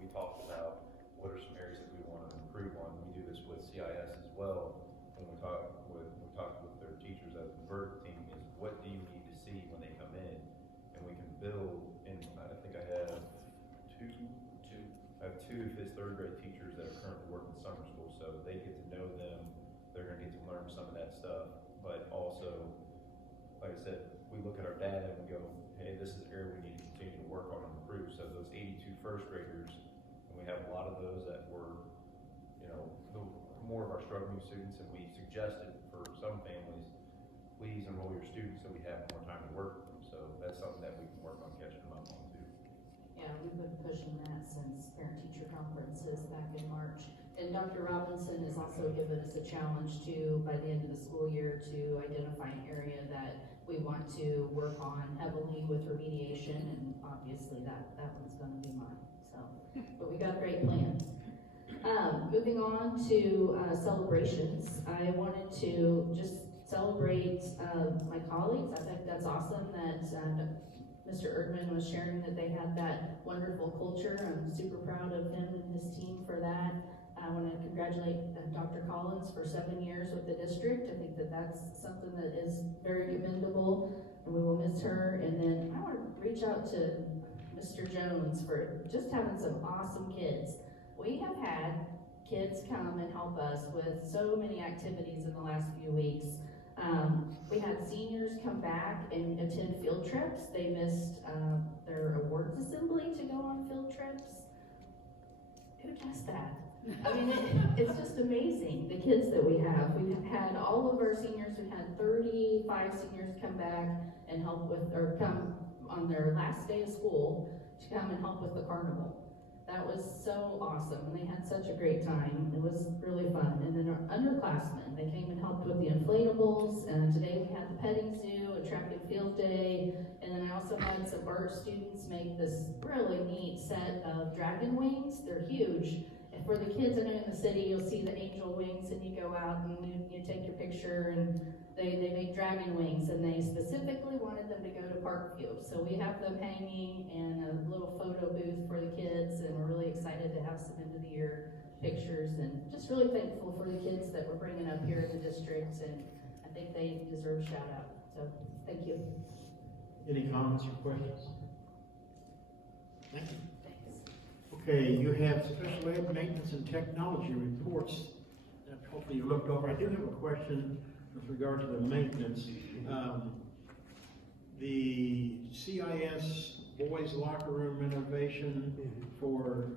we talked about what are some areas that we want to improve on. We do this with CIS as well. When we talk with their teachers as the VERT team as what do you need to see when they come in? And we can build, and I think I have two of his third grade teachers that are currently working summer school, so they get to know them, they're gonna get to learn some of that stuff, but also, like I said, we look at our data and we go, hey, this is an area we need to continue to work on and improve. So those 82 first graders, and we have a lot of those that were, more of our struggling students, and we suggested for some families, please enroll your students so we have more time to work with them. So that's something that we can work on catching them up on too. Yeah, we've been pushing that since parent-teacher conferences back in March. And Dr. Robinson has also given us a challenge to, by the end of the school year, to identify an area that we want to work on heavily with remediation, and obviously that one's gonna be mine, so. But we got a great plan. Moving on to celebrations, I wanted to just celebrate my colleagues. I think that's awesome that Mr. Erdman was sharing that they had that wonderful culture. I'm super proud of him and his team for that. I want to congratulate Dr. Collins for 7 years with the district. I think that that's something that is very commendable, and we will miss her. And then I want to reach out to Mr. Jones for just having some awesome kids. We have had kids come and help us with so many activities in the last few weeks. We had seniors come back and attend field trips. They missed their awards assembly to go on field trips. Who does that? I mean, it's just amazing, the kids that we have. We've had all of our seniors, we've had 35 seniors come back and help with, or come on their last day of school to come and help with the carnival. That was so awesome, and they had such a great time. It was really fun. And then our underclassmen, they came and helped with the inflatables, and today we had the petting zoo, a track and field day, and then I also had some art students make this really neat set of dragon wings. They're huge. And for the kids, I know in the city, you'll see the angel wings, and you go out and you take your picture, and they make dragon wings, and they specifically wanted them to go to Parkview. So we have them hanging in a little photo booth for the kids, and we're really excited to have some end of the year pictures, and just really thankful for the kids that we're bringing up here in the district, and I think they deserve a shout out. So thank you. Any comments or questions? Thank you. Thanks. Okay, you have special ed maintenance and technology reports that hopefully you looked over. I do have a question with regard to the maintenance. The CIS boys locker room renovation for,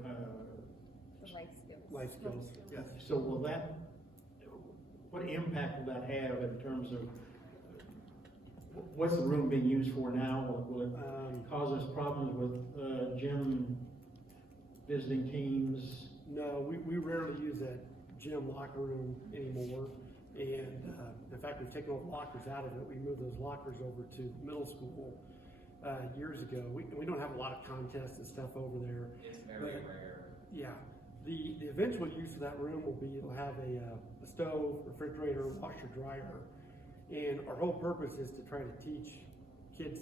Life skills. yeah, so will that, what impact will that have in terms of, what's the room being used for now? Will it cause us problems with gym visiting teams? No, we rarely use that gym locker room anymore. And in fact, we've taken all the lockers out of it. We moved those lockers over to middle school years ago. We don't have a lot of contests and stuff over there. It's very rare. Yeah. The eventual use of that room will be, it'll have a stove, refrigerator, washer, dryer. And our whole purpose is to try to teach kids,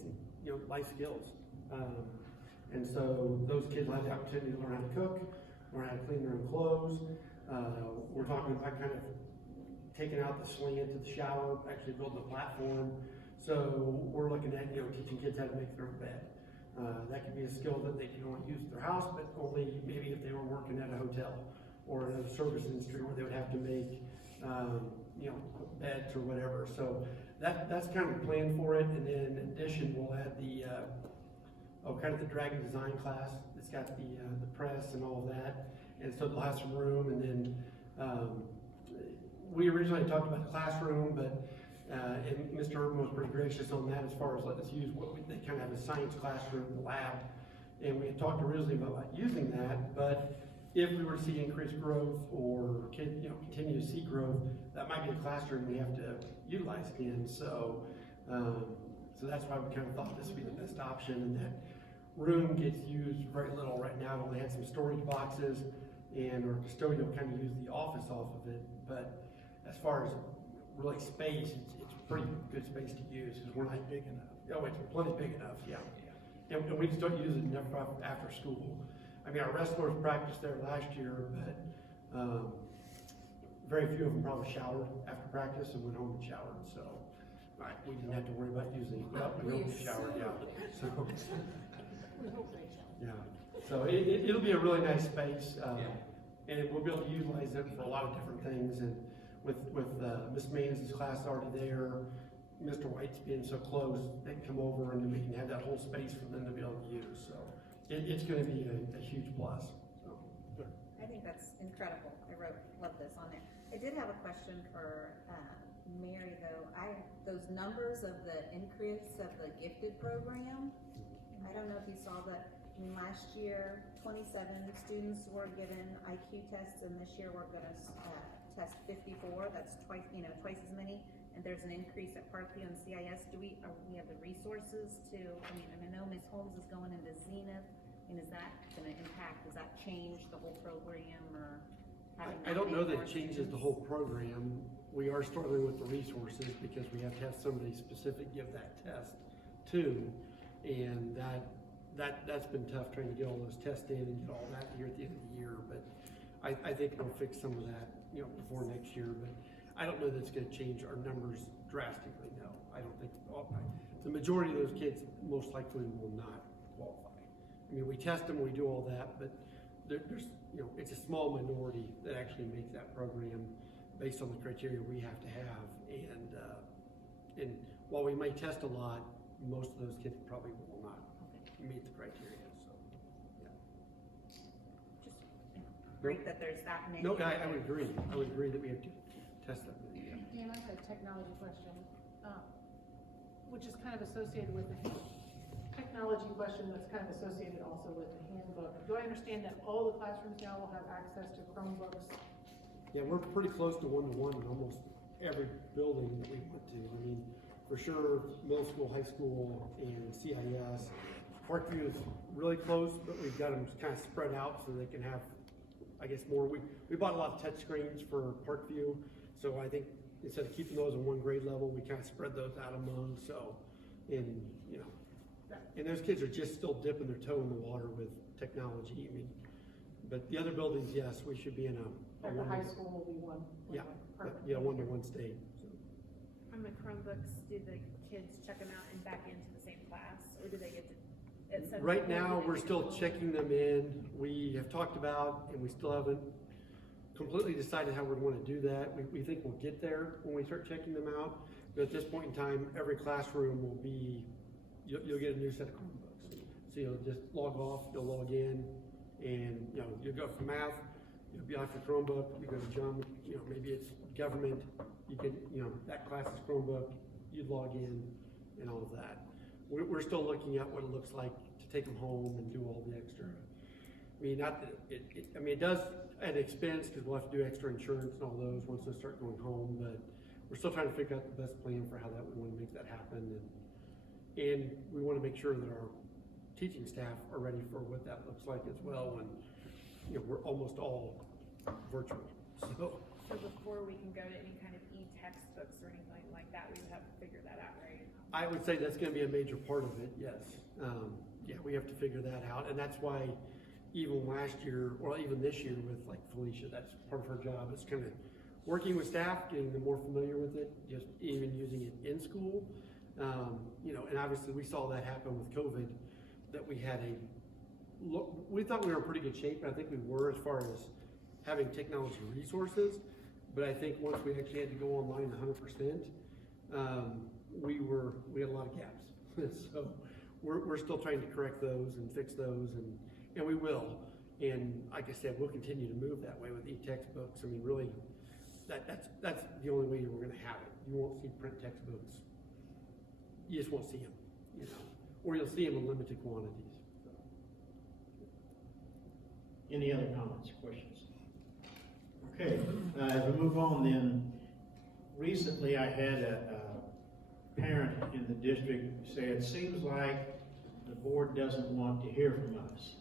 life skills. And so those kids will have the opportunity to learn how to cook, learn how to clean their own clothes. We're talking about kind of taking out the sling into the shower, actually building a platform. So we're looking at, teaching kids how to make their own bed. That could be a skill that they can only use at their house, but only maybe if they were working at a hotel or in a service industry where they would have to make, beds or whatever. So that's kind of the plan for it. And then in addition, we'll add the, kind of the Dragon Design class. It's got the press and all of that. And so they'll have some room. And then we originally talked about the classroom, but and Mr. Urban was pretty gracious on that as far as letting us use they kind of have a science classroom, the lab. And we had talked originally about using that, but if we were to see increased growth or continue to see growth, that might be a classroom we have to utilize again. So that's why we kind of thought this would be the best option. And that room gets used very little right now. It only had some storage boxes, and our custodian will kind of use the office off of it. But as far as really space, it's pretty good space to use because we're not big enough. Oh, it's plenty big enough, yeah. And we just don't use it enough after school. I mean, our wrestlers practiced there last year, but very few of them probably showered after practice and went home and showered. So we didn't have to worry about using it, well, we hope they showered out, so. Yeah, so it'll be a really nice space, and we'll be able to utilize it for a lot of different things, and with Miss Manzi's class already there, Mr. White's being so close, they can come over and then we can have that whole space for them to be able to use, so it's gonna be a huge plus. I think that's incredible. Love this on there. I did have a question for, Mary though. Those numbers of the increase of the gifted program, I don't know if you saw that last year, 27 students were given IQ tests, and this year we're gonna, test 54. That's twice as many. And there's an increase at Parkview and CIS. We have the resources to, I know Ms. Holmes is going into Zenith, and is that gonna impact, does that change the whole program, or having I don't know that it more changes the students? whole program. We are struggling with the resources because we have to have somebody specific give that test too. And that's been tough, trying to get all those tests in and get all that here at the end of the year. But I think it'll fix some of that, before next year. But I don't know that it's gonna change our numbers drastically, no. I don't think, the majority of those kids most likely will not qualify. We test them, we do all that, but there's, it's a small minority that actually make that program based on the criteria we have to have. And while we may test a lot, most of those kids probably will not meet the criteria, so, yeah. Great that there's that many. No, I would agree. I would agree that we have to test that many, yeah. Dan, I have a technology question, which is kind of associated with the technology question that's kind of associated also with the handbook. Do I understand that all the classrooms now will have access to Chromebooks? Yeah, we're pretty close to one-to-one in almost every building that we went to. For sure, middle school, high school, and CIS. Parkview is really close, but we've got them kind of spread out so they can have, I guess, more. We bought a lot of touch screens for Parkview, so I think instead of keeping those in one grade level, we kind of spread those out among. So, and those kids are just still dipping their toe in the water with technology. But the other buildings, yes, we should be in a At the high school will be one. Yeah, Perfect. yeah, one-to-one state. So. On the Chromebooks, do the kids check them out and back into the same class, or do they get to? At some Right point, now, do they we're get still to- checking them in. We have talked about, and we still haven't completely decided how we're going to do that. We think we'll get there when we start checking them out. But at this point in time, every classroom will be, you'll get a new set of Chromebooks. So you'll just log off, you'll log in, and you'll go for math, you'll be off your Chromebook, you go to jump, maybe it's government, you can, that class is Chromebook, you log in and all of that. We're still looking at what it looks like to take them home and do all the extra. Not that it does at expense, because we'll have to do extra insurance and all those once they start going home, but we're still trying to figure out the best plan for how that we want to make that happen. And we want to make sure that our teaching staff are ready for what that looks like as well, when we're almost all virtual. So before we can go to any kind of e-textbooks or anything like that, we would have to figure that out, right? I would say that's going to be a major part of it, yes. Yeah, we have to figure that out, and that's why even last year, or even this year with like Felicia, that's part of her job, is kind of working with staff, getting them more familiar with it, just even using it in school. And obviously we saw that happen with COVID, that we had we thought we were in pretty good shape, and I think we were as far as having technology resources, but I think once we actually had to go online 100%, we had a lot of gaps. So we're still trying to correct those and fix those, and we will. And like I said, we'll continue to move that way with e-textbooks. Really, that's the only way we're going to have it. You won't see print textbooks. You just won't see them, or you'll see them in limited quantities. Any other comments, questions? Okay, as we move on then, recently I had a parent in the district say, it seems like the board doesn't want to hear from us.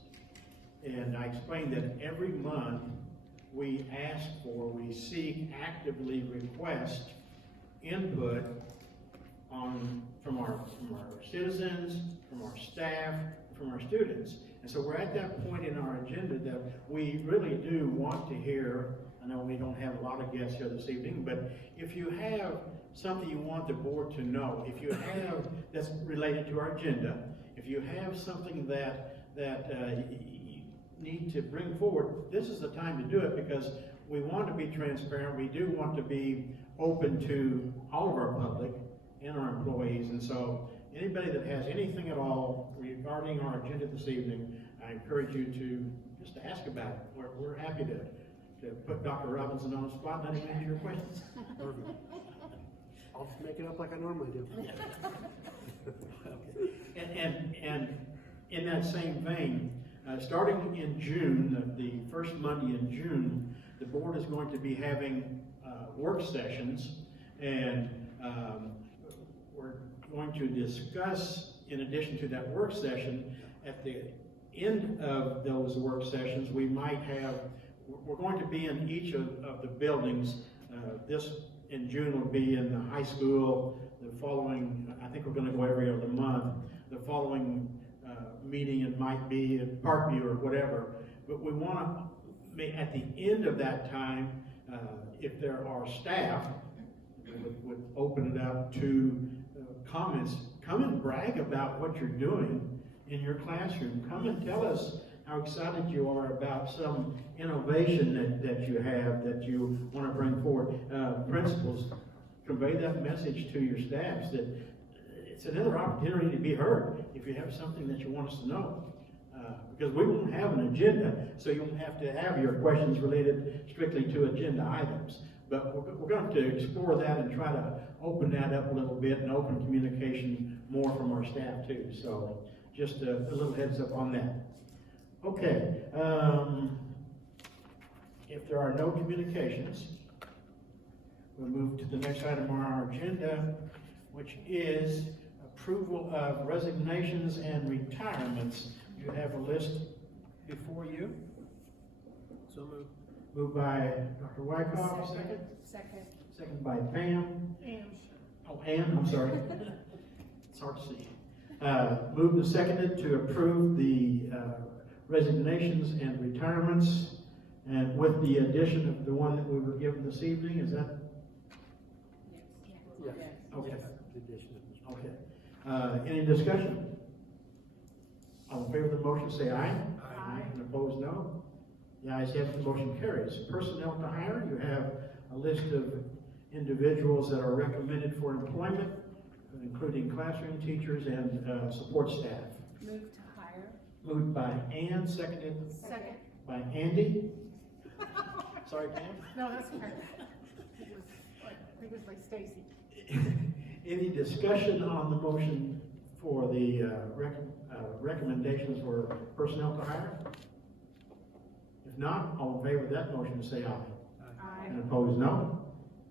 And I explained that every month we ask for, we seek, actively request input from our citizens, from our staff, from our students. And so we're at that point in our agenda that we really do want to hear. I know we don't have a lot of guests here this evening, but if you have something you want the board to know, if you have, that's related to our agenda, if you have something that you need to bring forward, this is the time to do it, because we want to be transparent. We do want to be open to all of our public and our employees. And so anybody that has anything at all regarding our agenda this evening, I encourage you to just ask about it. We're happy to put Dr. Robinson on the spot and let him answer your questions. Perfect. I'll just make it up like I normally do. And in that same vein, starting in June, the first Monday in June, the board is going to be having work sessions, and we're going to discuss, in addition to that work session, at the end of those work sessions, we're going to be in each of the buildings. This in June will be in the high school. The following, I think we're going to go every other month. The following meeting, it might be at Parkview or whatever. But we want to, at the end of that time, if there are staff, would open it up to comments. Come and brag about what you're doing in your classroom. Come and tell us how excited you are about some innovation that you have, that you want to bring forward. Principals, convey that message to your staffs that it's another opportunity to be heard if you have something that you want us to know. Because we won't have an agenda, so you won't have to have your questions related strictly to agenda items. But we're going to explore that and try to open that up a little bit and open communication more from our staff too. So just a little heads up on that. Okay, if there are no communications, we'll move to the next item on our agenda, which is approval of resignations and retirements. You have a list before you. So moved. Moved by Dr. Wyckoff, second. Second by Pam. Ann, I'm sorry. It's hard to see. Moved and seconded to approve the resignations and retirements, and with the addition of the one that we were given this evening. Is that? Yes. Okay. Addition. Okay. Any discussion? All in favor of the motion, say aye. Aye. And opposed, no. The ayes have it, the motion carries. Personnel to hire, you have a list of individuals that are recommended for employment, including classroom teachers and support staff. Move to hire. Moved by Ann, seconded Second. by Andy. Sorry, Pam. No, that's okay. It was like Stacy. Any discussion on the motion for the recommendations for personnel to hire? If not, all in favor of that motion, say aye. Aye. And opposed, no.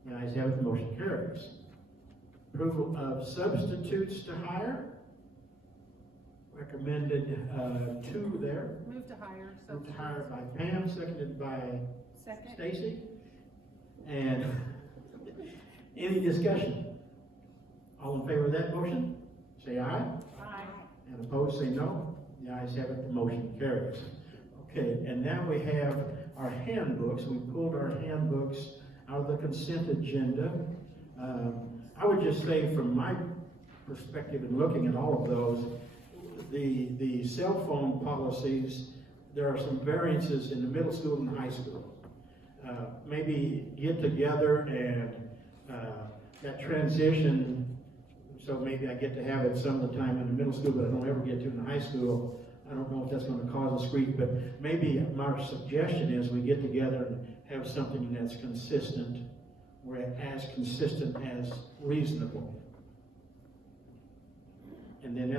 The ayes have it, the motion carries. Approval of substitutes to hire. Recommended 2 there. Move to hire. Moved to hire by Pam, seconded by Second. Stacy. And any discussion? All in favor of that motion, say aye. Aye. And opposed, say no. The ayes have it, the motion carries. Okay, and now we have our handbooks. We pulled our handbooks out of the consent agenda. I would just say, from my perspective in looking at all of those, the cell phone policies, there are some variances in the middle school and high school. Maybe get together and that transition, so maybe I get to have it some of the time in the middle school, but I don't ever get to in the high school. I don't know if that's going to cause a squeak, but maybe my suggestion is we get together and have something that's consistent, or as consistent as reasonable. And then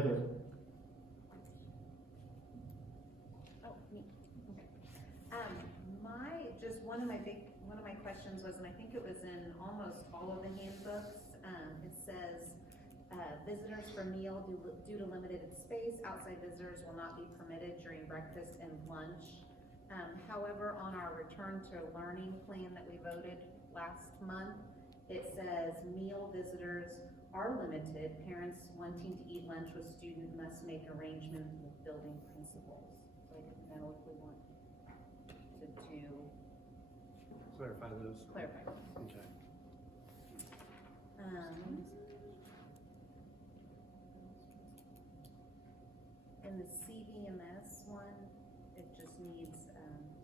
one of my questions was, and I think it was in almost all of the handbooks, it says, visitors for meal due to limited space, outside visitors will not be permitted during breakfast and lunch. However, on our return to learning plan that we voted last month, it says meal visitors are limited. Parents wanting to eat lunch with student must make arrangements with building principals. know if we want to Clarify those. clarify. Okay. In the CVMS one, it just needs,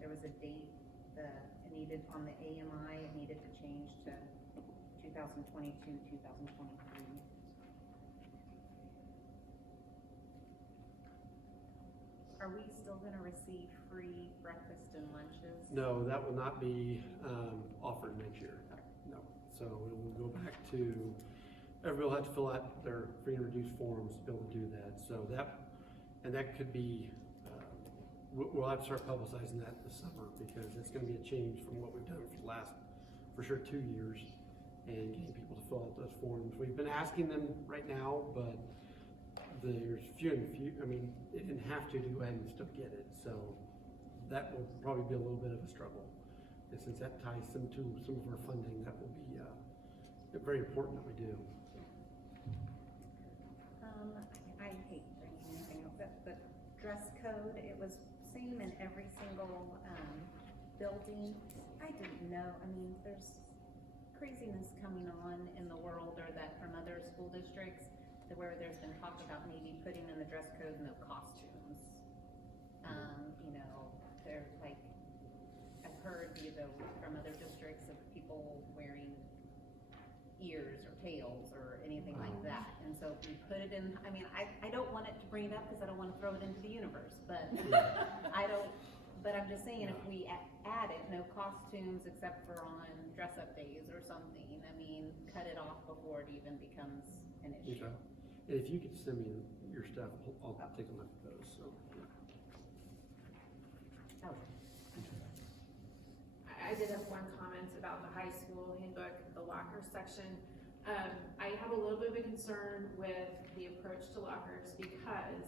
there was a date, it needed, on the AMI, it needed to change to 2022, 2023. Are we still gonna receive free breakfast and lunches? No, that will not be offered next year. No. So it will go back to, everybody will have to fill out their free and reduced forms to be able to do that. So that could be, we'll have to start publicizing that this summer because it's gonna be a change from what we've done for the last, for sure, 2 years, and getting people to fill out those forms. We've been asking them right now, but there's few and few, I mean, they didn't have to go ahead and still get it, so that will probably be a little bit of a struggle. And since that ties some to some of our funding, that will be very important that we do. I hate bringing anything up, but the dress code, it was same in every single building. I didn't know, I mean, there's craziness coming on in the world, or that from other school districts, where there's been talk about maybe putting in the dress code no costumes. You know, they're like, I've heard, you know, from other districts of people wearing ears or tails or anything like that. And so if we put it in, I mean, I don't want it to bring it up because I don't want to throw it into the universe, but but I'm just saying, if we add it, no costumes except for on dress-up days or something, I mean, cut it off before it even becomes an issue. Okay. And if you could send me your stuff, I'll take a look at those, so. Oh. I did have one comment about the high school handbook, the locker section. I have a little bit of a concern with the approach to lockers because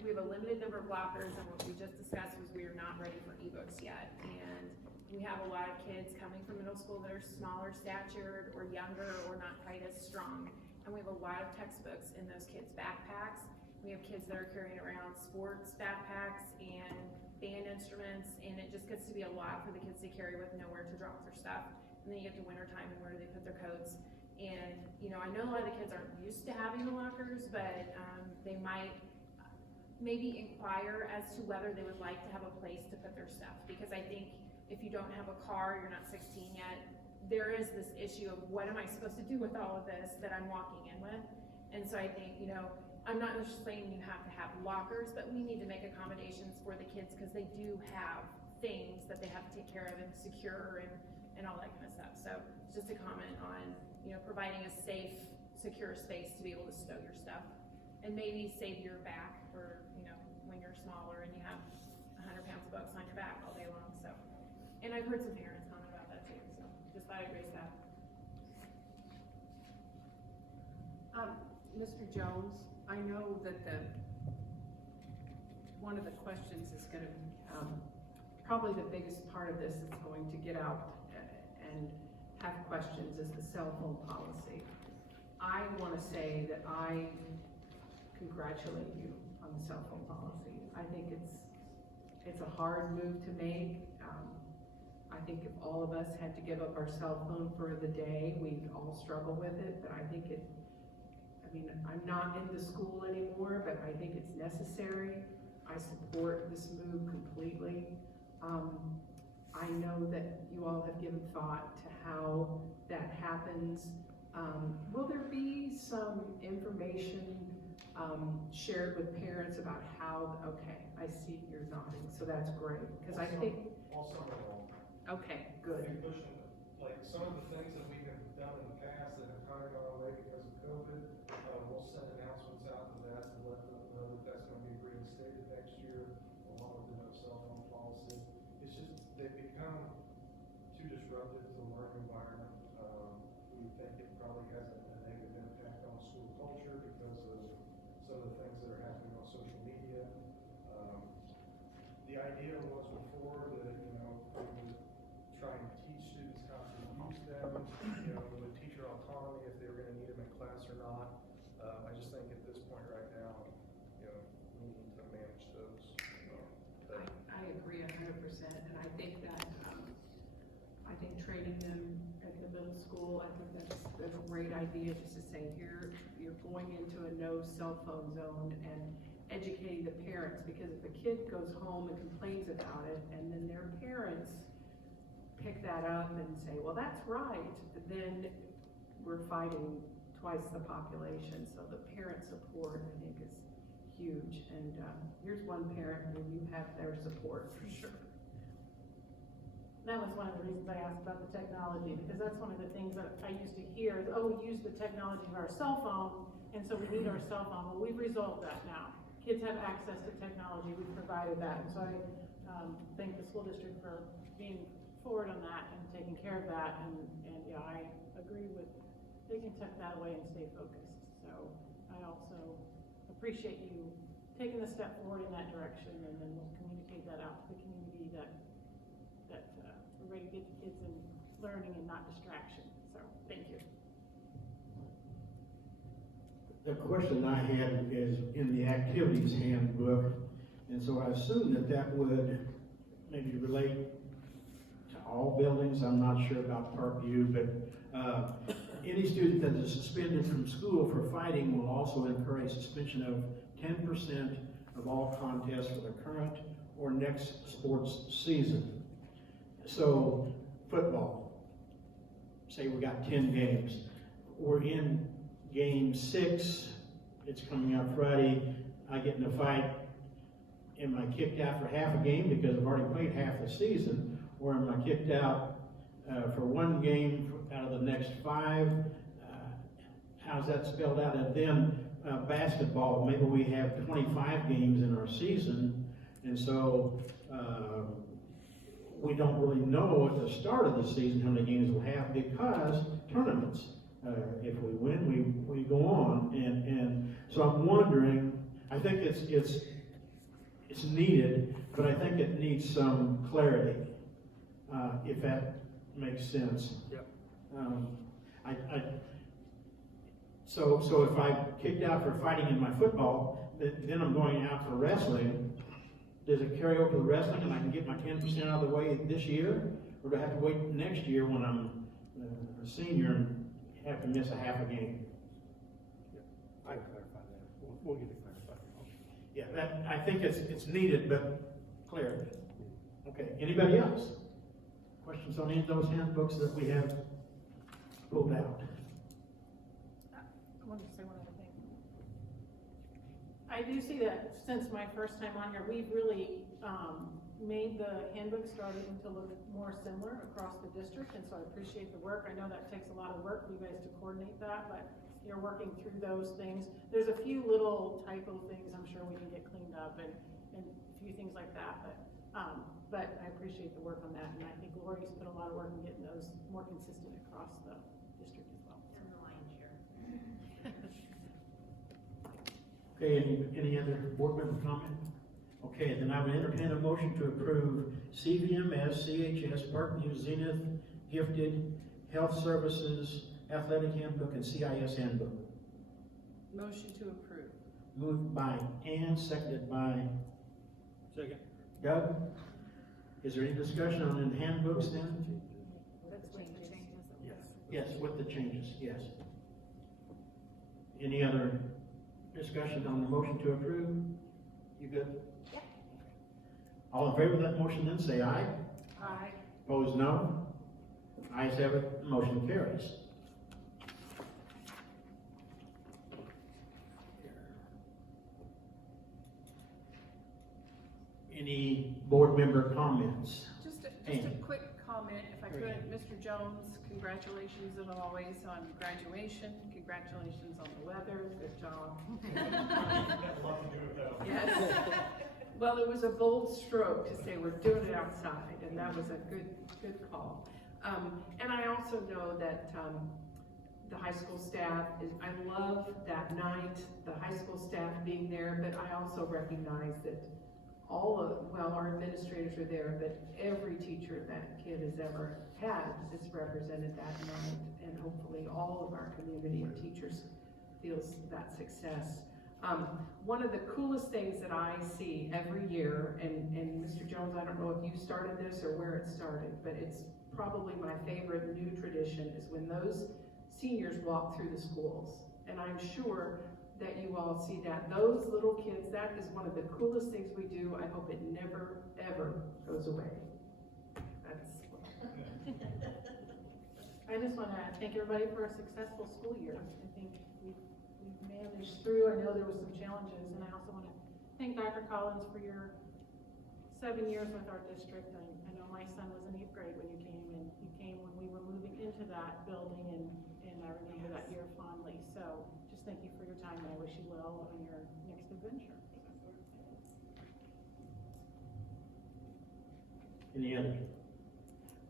we have a limited number of lockers, and what we just discussed was we are not ready for ebooks yet. And we have a lot of kids coming from middle school that are smaller statured or younger or not quite as strong. And we have a lot of textbooks in those kids' backpacks. We have kids that are carrying around sports backpacks and band instruments, and it just gets to be a lot for the kids to carry with nowhere to drop their stuff. And then you get to winter time, and where do they put their coats? And, you know, I know a lot of the kids aren't used to having the lockers, but they might maybe inquire as to whether they would like to have a place to put their stuff. Because I think if you don't have a car, you're not 16 yet, there is this issue of what am I supposed to do with all of this that I'm walking in with? And so I think, you know, I'm not just saying you have to have lockers, but we need to make accommodations for the kids because they do have things that they have to take care of and secure and all that kind of stuff. So just a comment on, you know, providing a safe, secure space to be able to stow your stuff and maybe save your back for, you know, when you're smaller and you have 100 pounds of books on your back all day long. So, and I've heard some parents comment about that too. So just thought I'd raise that. Mr. Jones, I know that one of the questions is going to, probably the biggest part of this is going to get out and have questions is the cell phone policy. I want to say that I congratulate you on the cell phone policy. I think it's a hard move to make. I think if all of us had to give up our cell phone for the day, we'd all struggle with it, but I think I mean, I'm not in the school anymore, but I think it's necessary. I support this move completely. I know that you all have given thought to how that happens. Will there be some information shared with parents about how, okay, I see you're nodding, so that's great, because I think. Also, Okay, good. like some of the things that we have done in the past that have kind of gone away because of COVID, we'll send announcements out to that to let them know that that's going to be reinstated next year, along with the no cell phone policy. It's just, they've become too disruptive to the learning environment. We think it probably has a negative impact on school culture because of some of the things that are happening on social media. The idea was before that, you know, we would try and teach students how to use them, you know, with teacher autonomy, if they were going to need them in class or not. I just think at this point right now, you know, we need to manage those. But idea just to say, here, you're going into a no cell phone zone and educating the parents, because if a kid goes home and complains about it, and then their parents pick that up and say, well, that's right, then we're fighting twice the population. So the parent support, I think, is huge. And here's one parent where you have their support for sure. That was one of the reasons I asked about the technology, because that's one of the things that I used to hear is, oh, we use the technology of our cell phone, and so we need our cell phone. Well, we've resolved that now. Kids have access to technology, we've provided that. And so I thank the school district for being forward on that and taking care of that. And yeah, I agree with, they can tuck that away and stay focused. So I also appreciate you taking a step forward in that direction, and then we'll communicate that out to the community that we're ready to get the kids in learning and not distraction. So, thank you. The question I had is in the activities handbook, and so I assume that would maybe relate to all buildings. I'm not sure about Parkview, but any student that is suspended from school for fighting will also incur a suspension of 10% of all contests for the current or next sports season. So, football, say we got 10 games. We're in game 6, it's coming up Friday, I get in a fight. Am I kicked out for half a game because I've already played half the season? Or am I kicked out for one game out of the next 5? How's that spelled out? And then basketball, maybe we have 25 games in our season, and so we don't really know at the start of the season how many games we'll have, because tournaments. If we win, we go on, and so I'm wondering. I think it's needed, but I think it needs some clarity, if that makes sense. Yep. So if I'm kicked out for fighting in my football, then I'm going out for wrestling. Does it carry over to the wrestling and I can get my 10% out of the way this year? Or do I have to wait next year when I'm a senior and have to miss a half a game? I can clarify that. We'll get it clarified. Yeah, I think it's needed, but clarity. Okay, anybody else? Questions on any of those handbooks that we have pulled out? I wanted to say one other thing. I do see that since my first time on here, we've really made the handbook starting to look more similar across the district, and so I appreciate the work. I know that takes a lot of work for you guys to coordinate that, but you're working through those things. There's a few little typo things I'm sure we can get cleaned up, and a few things like that, but I appreciate the work on that, and I think Lori's put a lot of work in getting those more consistent across the district as well. And the lion's share. Okay, any other board member comment? Okay, then I would entertain a motion to approve CVMS, CHS, Parkview, Zenith, Gifted, Health Services, Athletic Handbook, and CIS Handbook. Motion to approve. Moved by Ann, seconded by Second. Doug. Is there any discussion on the handbooks then? That's with the changes. Yes. Yes, with the changes, yes. Any other discussion on the motion to approve? You good? Yep. All in favor of that motion then say aye. Aye. Opposed, no. Ayes have it, motion carries. Any board member comments? Just a Amy. quick comment, if I could. Okay. Mr. Jones, congratulations as always on graduation. Congratulations on the weather. Good job. Yes. Well, it was a bold stroke to say we're doing it outside, and that was a good call. And I also know that the high school staff I love that night, the high school staff being there, but I also recognize that our administrators are there, but every teacher that kid has ever had is represented that night, and hopefully all of our community and teachers feels that success. One of the coolest things that I see every year, and Mr. Jones, I don't know if you started this or where it started, but it's probably my favorite new tradition, is when those seniors walk through the schools. And I'm sure that you all see that. Those little kids, that is one of the coolest things we do. I hope it never, ever goes away. I just want to thank everybody for a successful school year. I think we've managed through. I know there were some challenges, and I also want to thank Dr. Collins for your 7 years with our district. I know my son was in 8th grade when you came, and you came when we were moving into that building, and I remember that year fondly. So just thank you for your time, and I wish you well on your next adventure. Any other?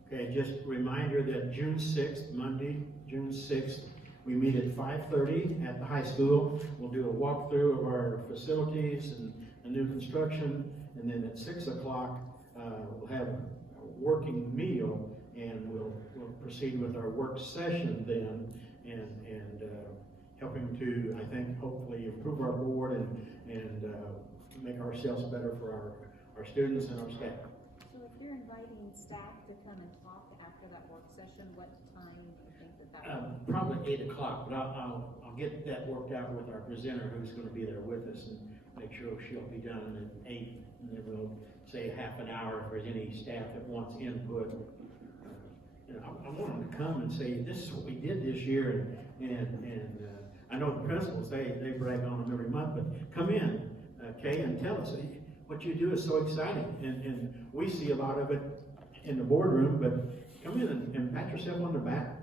Okay, just a reminder that June 6th, Monday, June 6th, we meet at 5:30 at the high school. We'll do a walkthrough of our facilities and the new construction, and then at 6 o'clock, we'll have a working meal, and we'll proceed with our work session then, and helping to, I think, hopefully improve our board and make ourselves better for our students and our staff. So if you're inviting staff to come and talk after that work session, what time do you think that Probably 8 o'clock, but I'll get that worked out with our presenter who's going to be there with us and make sure she'll be done at 8. And then we'll say half an hour if there's any staff that wants input. I want them to come and say, this is what we did this year, and I know the principals, they brag on them every month, but come in, Kay, and tell us, what you do is so exciting, and we see a lot of it in the boardroom, but come in and pat yourself on the back.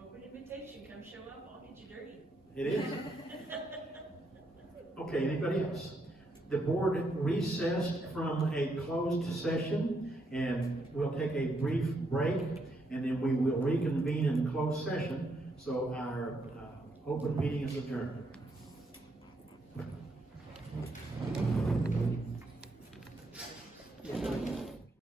Open invitation, come show up, I'll get you dirty. It is. Okay, anybody else? The board recessed from a closed session, and we'll take a brief break, and then we will reconvene in closed session. So our open meeting is adjourned.